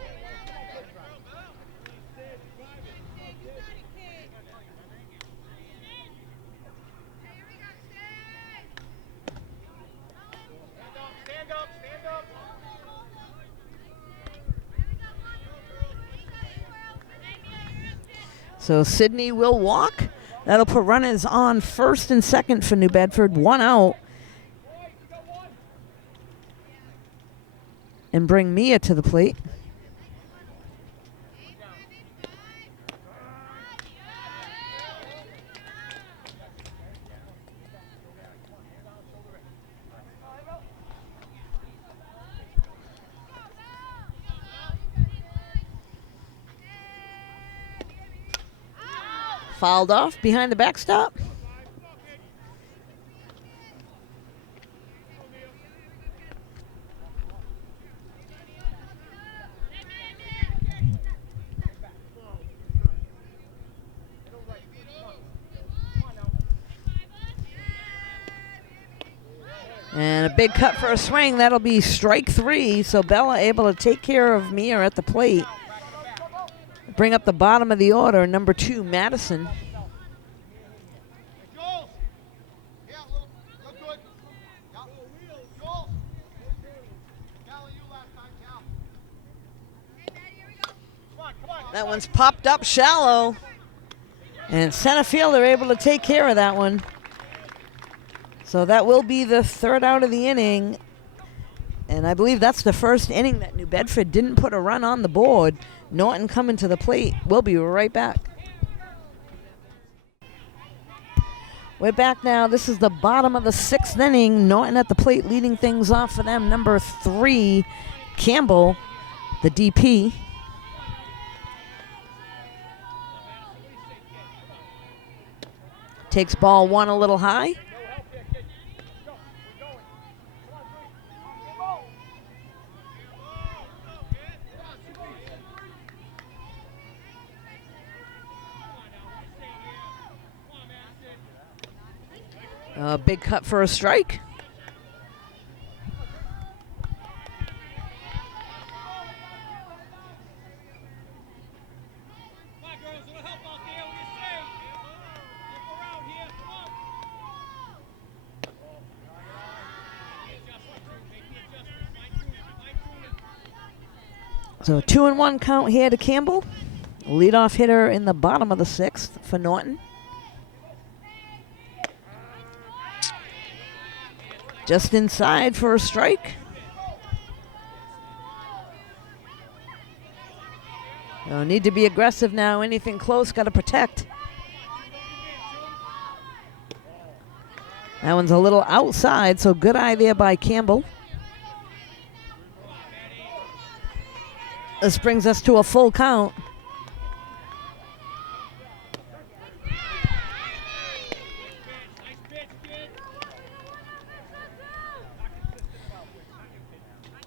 So Sydney will walk. That'll put runners on first and second for New Bedford. 1 out. And bring Mia to the plate. Fouled off behind the backstop. And a big cut for a swing. That'll be strike 3. So Bella able to take care of Mia at the plate. Bring up the bottom of the order, number 2, Madison. That one's popped up shallow. And center fielder able to take care of that one. So that will be the 3rd out of the inning. And I believe that's the first inning that New Bedford didn't put a run on the board. Norton coming to the plate. We'll be right back. We're back now. This is the bottom of the 6th inning. Norton at the plate leading things off for them. Number 3, Campbell, the DP. Takes ball 1 a little high. A big cut for a strike. So 2-1 count here to Campbell. Leadoff hitter in the bottom of the 6th for Norton. Just inside for a strike. No need to be aggressive now. Anything close, got to protect. That one's a little outside, so good eye there by Campbell. This brings us to a full count.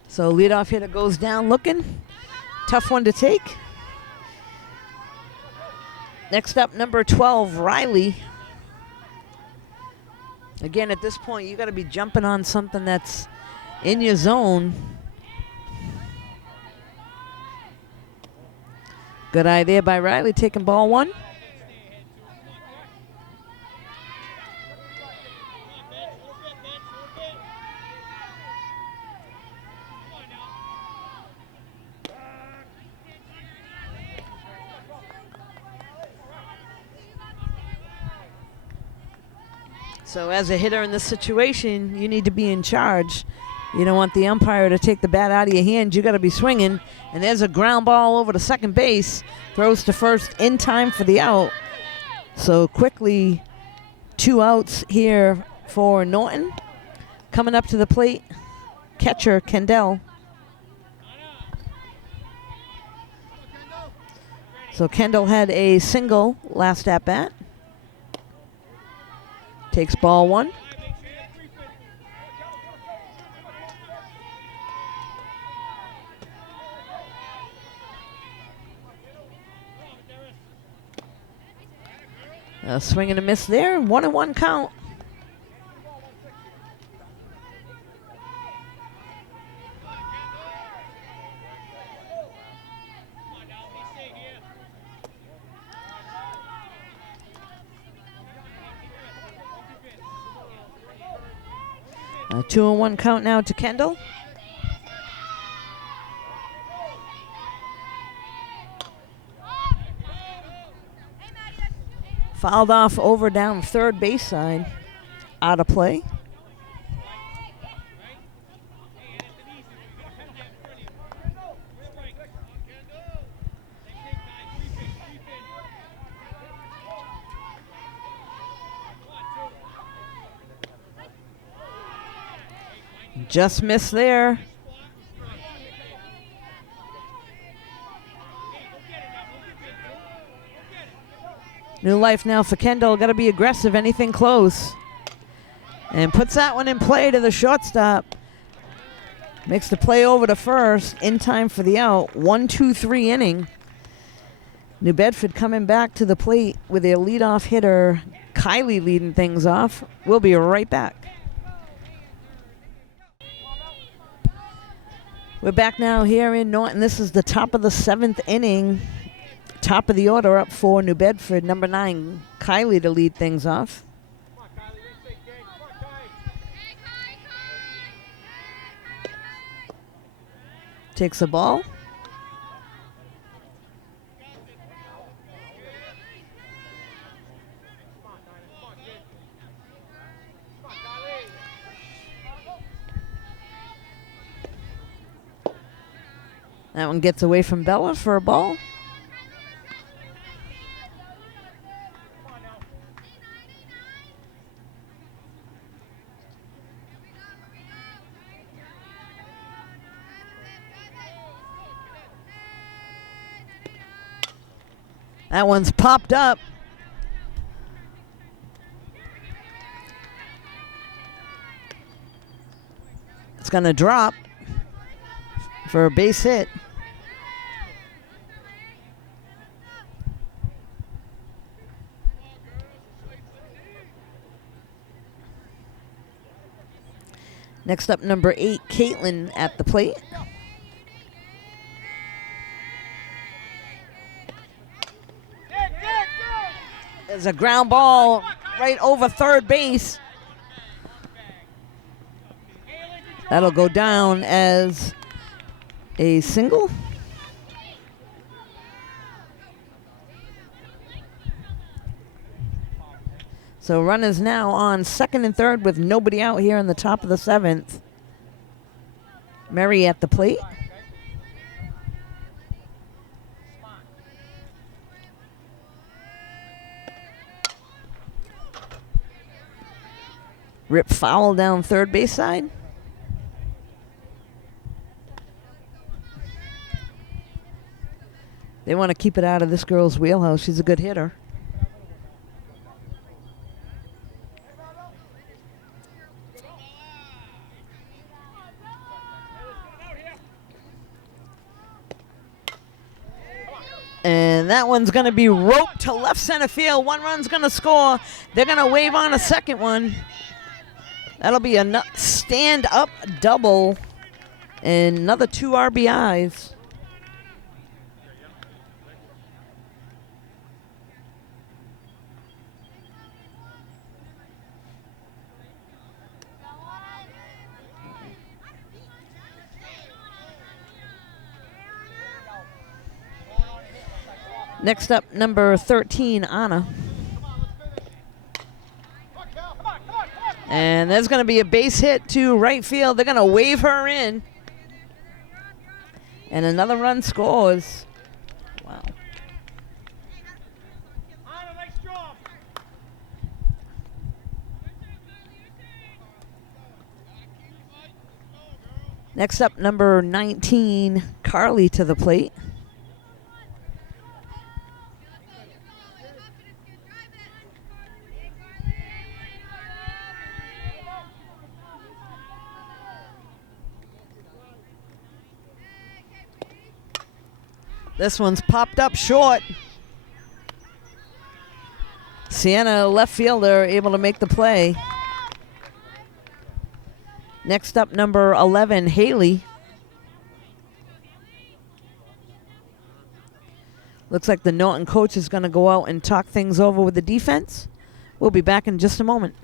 So leadoff hitter goes down looking. Tough one to take. Next up, number 12, Riley. Again, at this point, you got to be jumping on something that's in your zone. Good eye there by Riley, taking ball 1. So as a hitter in this situation, you need to be in charge. You don't want the umpire to take the bat out of your hand. You got to be swinging. And there's a ground ball over to second base. Throws to first in time for the out. So quickly, 2 outs here for Norton. Coming up to the plate, catcher Kendall. So Kendall had a single last at bat. Takes ball 1. A swing and a miss there. 1-1 count. A 2-1 count now to Kendall. Fouled off over down third base side. Out of play. Just missed there. New life now for Kendall. Got to be aggressive, anything close. And puts that one in play to the shortstop. Makes the play over to first in time for the out. 1-2-3 inning. New Bedford coming back to the plate with their leadoff hitter, Kylie, leading things off. We'll be right back. We're back now here in Norton. This is the top of the 7th inning. Top of the order up for New Bedford. Number 9, Kylie, to lead things off. Takes the ball. That one gets away from Bella for a ball. That one's popped up. It's going to drop for a base hit. Next up, number 8, Caitlin at the plate. There's a ground ball right over third base. That'll go down as a single. So runners now on second and third with nobody out here in the top of the 7th. Mary at the plate. Rip foul down third base side. They want to keep it out of this girl's wheelhouse. She's a good hitter. And that one's going to be roped to left center field. One run's going to score. They're going to wave on a second one. That'll be a stand-up double and another 2 RBIs. Next up, number 13, Anna. And there's going to be a base hit to right field. They're going to wave her in. And another run scores. Wow. Next up, number 19, Carly to the plate. This one's popped up short. Sienna, left fielder, able to make the play. Next up, number 11, Haley. Looks like the Norton coach is going to go out and talk things over with the defense. We'll be back in just a moment.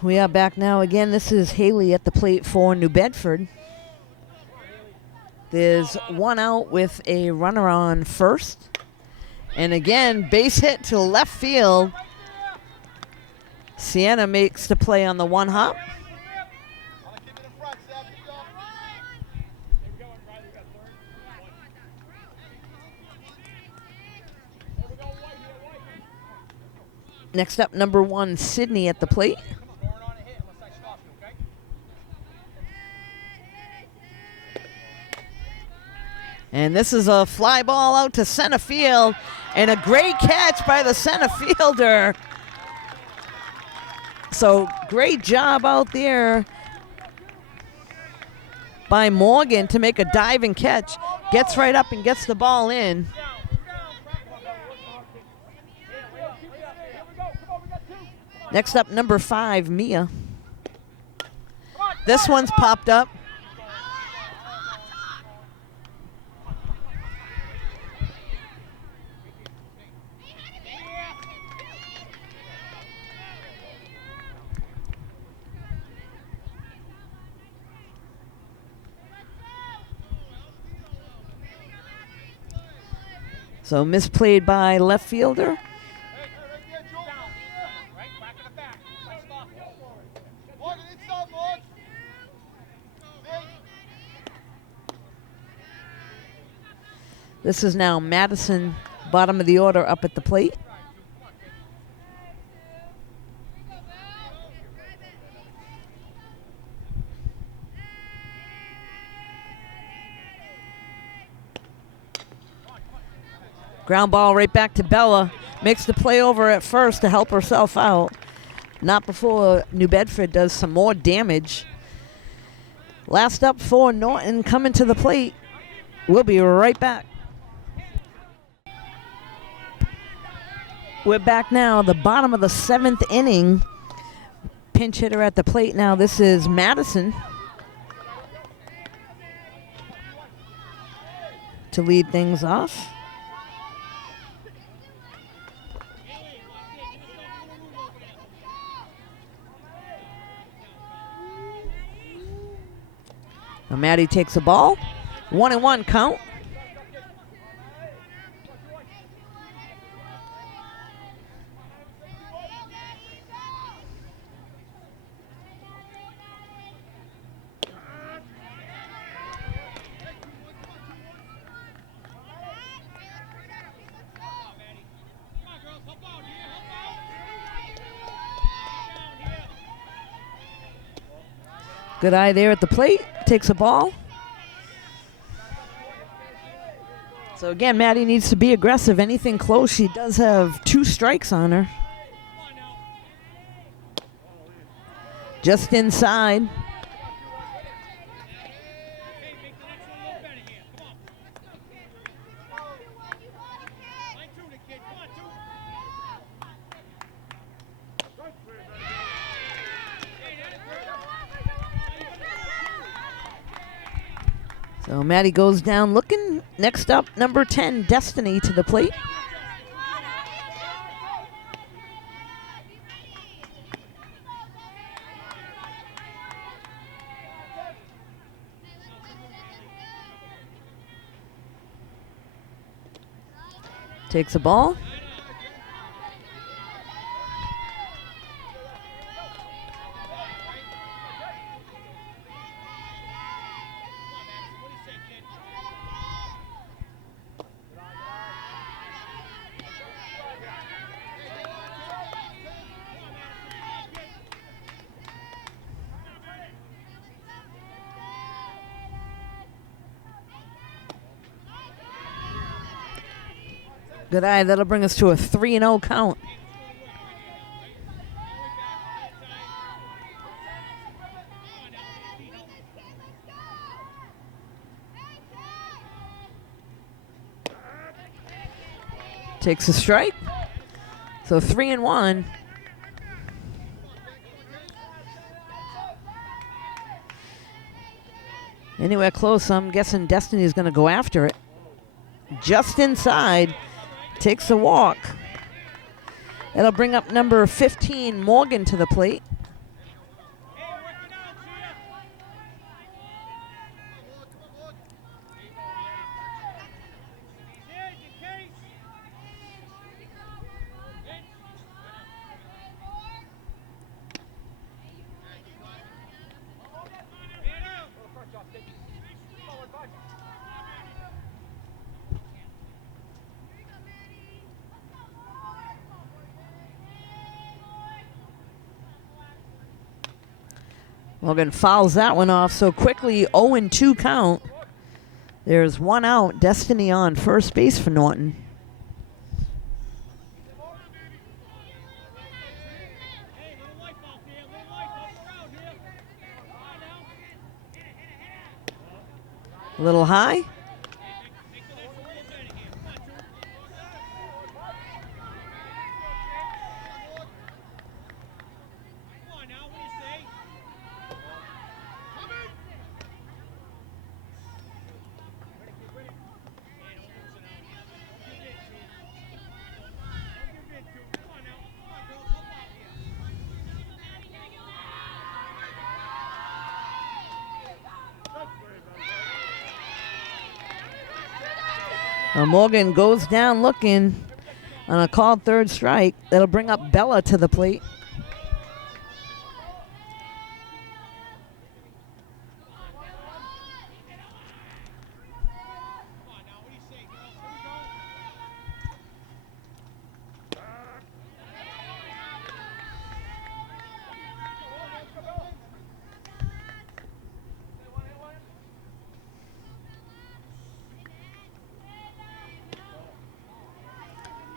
We are back now again. This is Haley at the plate for New Bedford. There's one out with a runner on first. And again, base hit to left field. Sienna makes the play on the one hop. Next up, number 1, Sydney at the plate. And this is a fly ball out to center field. And a great catch by the center fielder. So great job out there by Morgan to make a diving catch. Gets right up and gets the ball in. Next up, number 5, Mia. This one's popped up. So misplayed by left fielder. This is now Madison, bottom of the order, up at the plate. Ground ball right back to Bella. Makes the play over at first to help herself out. Not before New Bedford does some more damage. Last up for Norton coming to the plate. We'll be right back. We're back now, the bottom of the 7th inning. Pinch hitter at the plate now. This is Madison to lead things off. Now Maddie takes a ball. 1-1 count. Good eye there at the plate. Takes a ball. So again, Maddie needs to be aggressive. Anything close, she does have 2 strikes on her. Just inside. So Maddie goes down looking. Next up, number 10, Destiny to the plate. Takes a ball. Good eye. That'll bring us to a 3-0 count. Takes a strike. So 3-1. Anywhere close, I'm guessing Destiny's going to go after it. Just inside. Takes a walk. That'll bring up number 15, Morgan, to the plate. Morgan fouls that one off so quickly. 0-2 count. There's one out. Destiny on first base for Norton. A little high. Morgan goes down looking on a called third strike. That'll bring up Bella to the plate.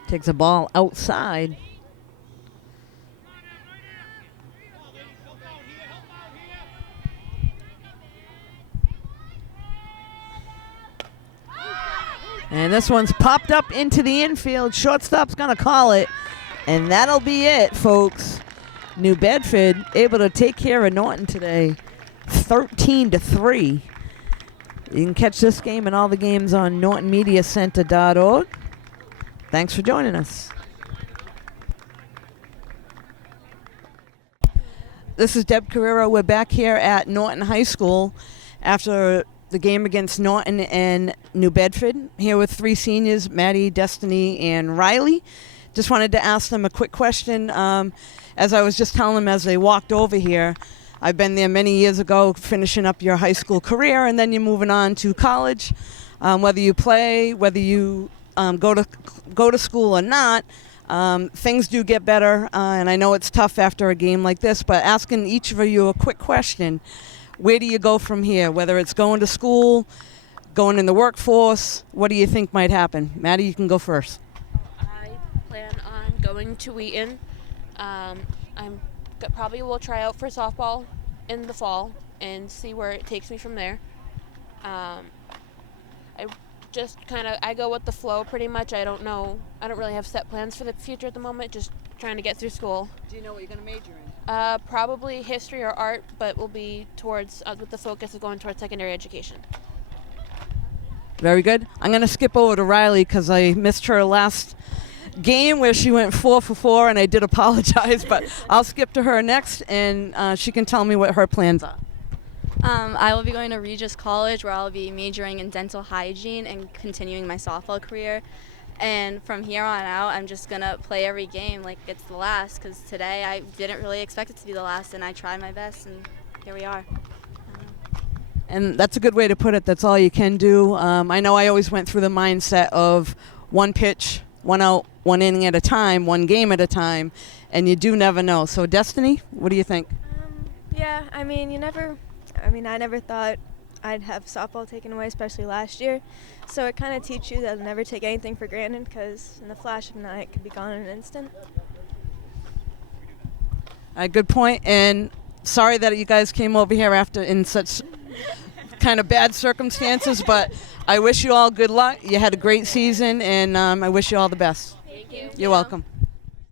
Takes a ball outside. And this one's popped up into the infield. Shortstop's going to call it. And that'll be it, folks. New Bedford able to take care of Norton today. 13-3. You can catch this game and all the games on nortonmediacenter.org. Thanks for joining us. This is Deb Carrero. We're back here at Norton High School after the game against Norton and New Bedford. Here with three seniors, Maddie, Destiny, and Riley. Just wanted to ask them a quick question. As I was just telling them as they walked over here, I've been there many years ago finishing up your high school career, and then you're moving on to college. Whether you play, whether you go to school or not, things do get better, and I know it's tough after a game like this, but asking each of you a quick question. Where do you go from here? Whether it's going to school, going in the workforce, what do you think might happen? Maddie, you can go first. I plan on going to Wheaton. Probably will try out for softball in the fall and see where it takes me from there. I go with the flow pretty much. I don't really have set plans for the future at the moment, just trying to get through school. Do you know what you're going to major in? Probably history or art, but will be towards, with the focus of going towards secondary education. Very good. I'm going to skip over to Riley because I missed her last game where she went 4 for 4, and I did apologize, but I'll skip to her next, and she can tell me what her plans are. I will be going to Regis College, where I'll be majoring in dental hygiene and continuing my softball career. And from here on out, I'm just going to play every game like it's the last, because today I didn't really expect it to be the last, and I tried my best, and here we are. And that's a good way to put it. That's all you can do. I know I always went through the mindset of one pitch, one out, one inning at a time, one game at a time, and you do never know. So, Destiny, what do you think? Yeah, I mean, I never thought I'd have softball taken away, especially last year. So it kind of teaches you that never take anything for granted, because in the flash of an eye, it could be gone in an instant. Good point. And sorry that you guys came over here after in such kind of bad circumstances, but I wish you all good luck. You had a great season, and I wish you all the best. Thank you. You're welcome.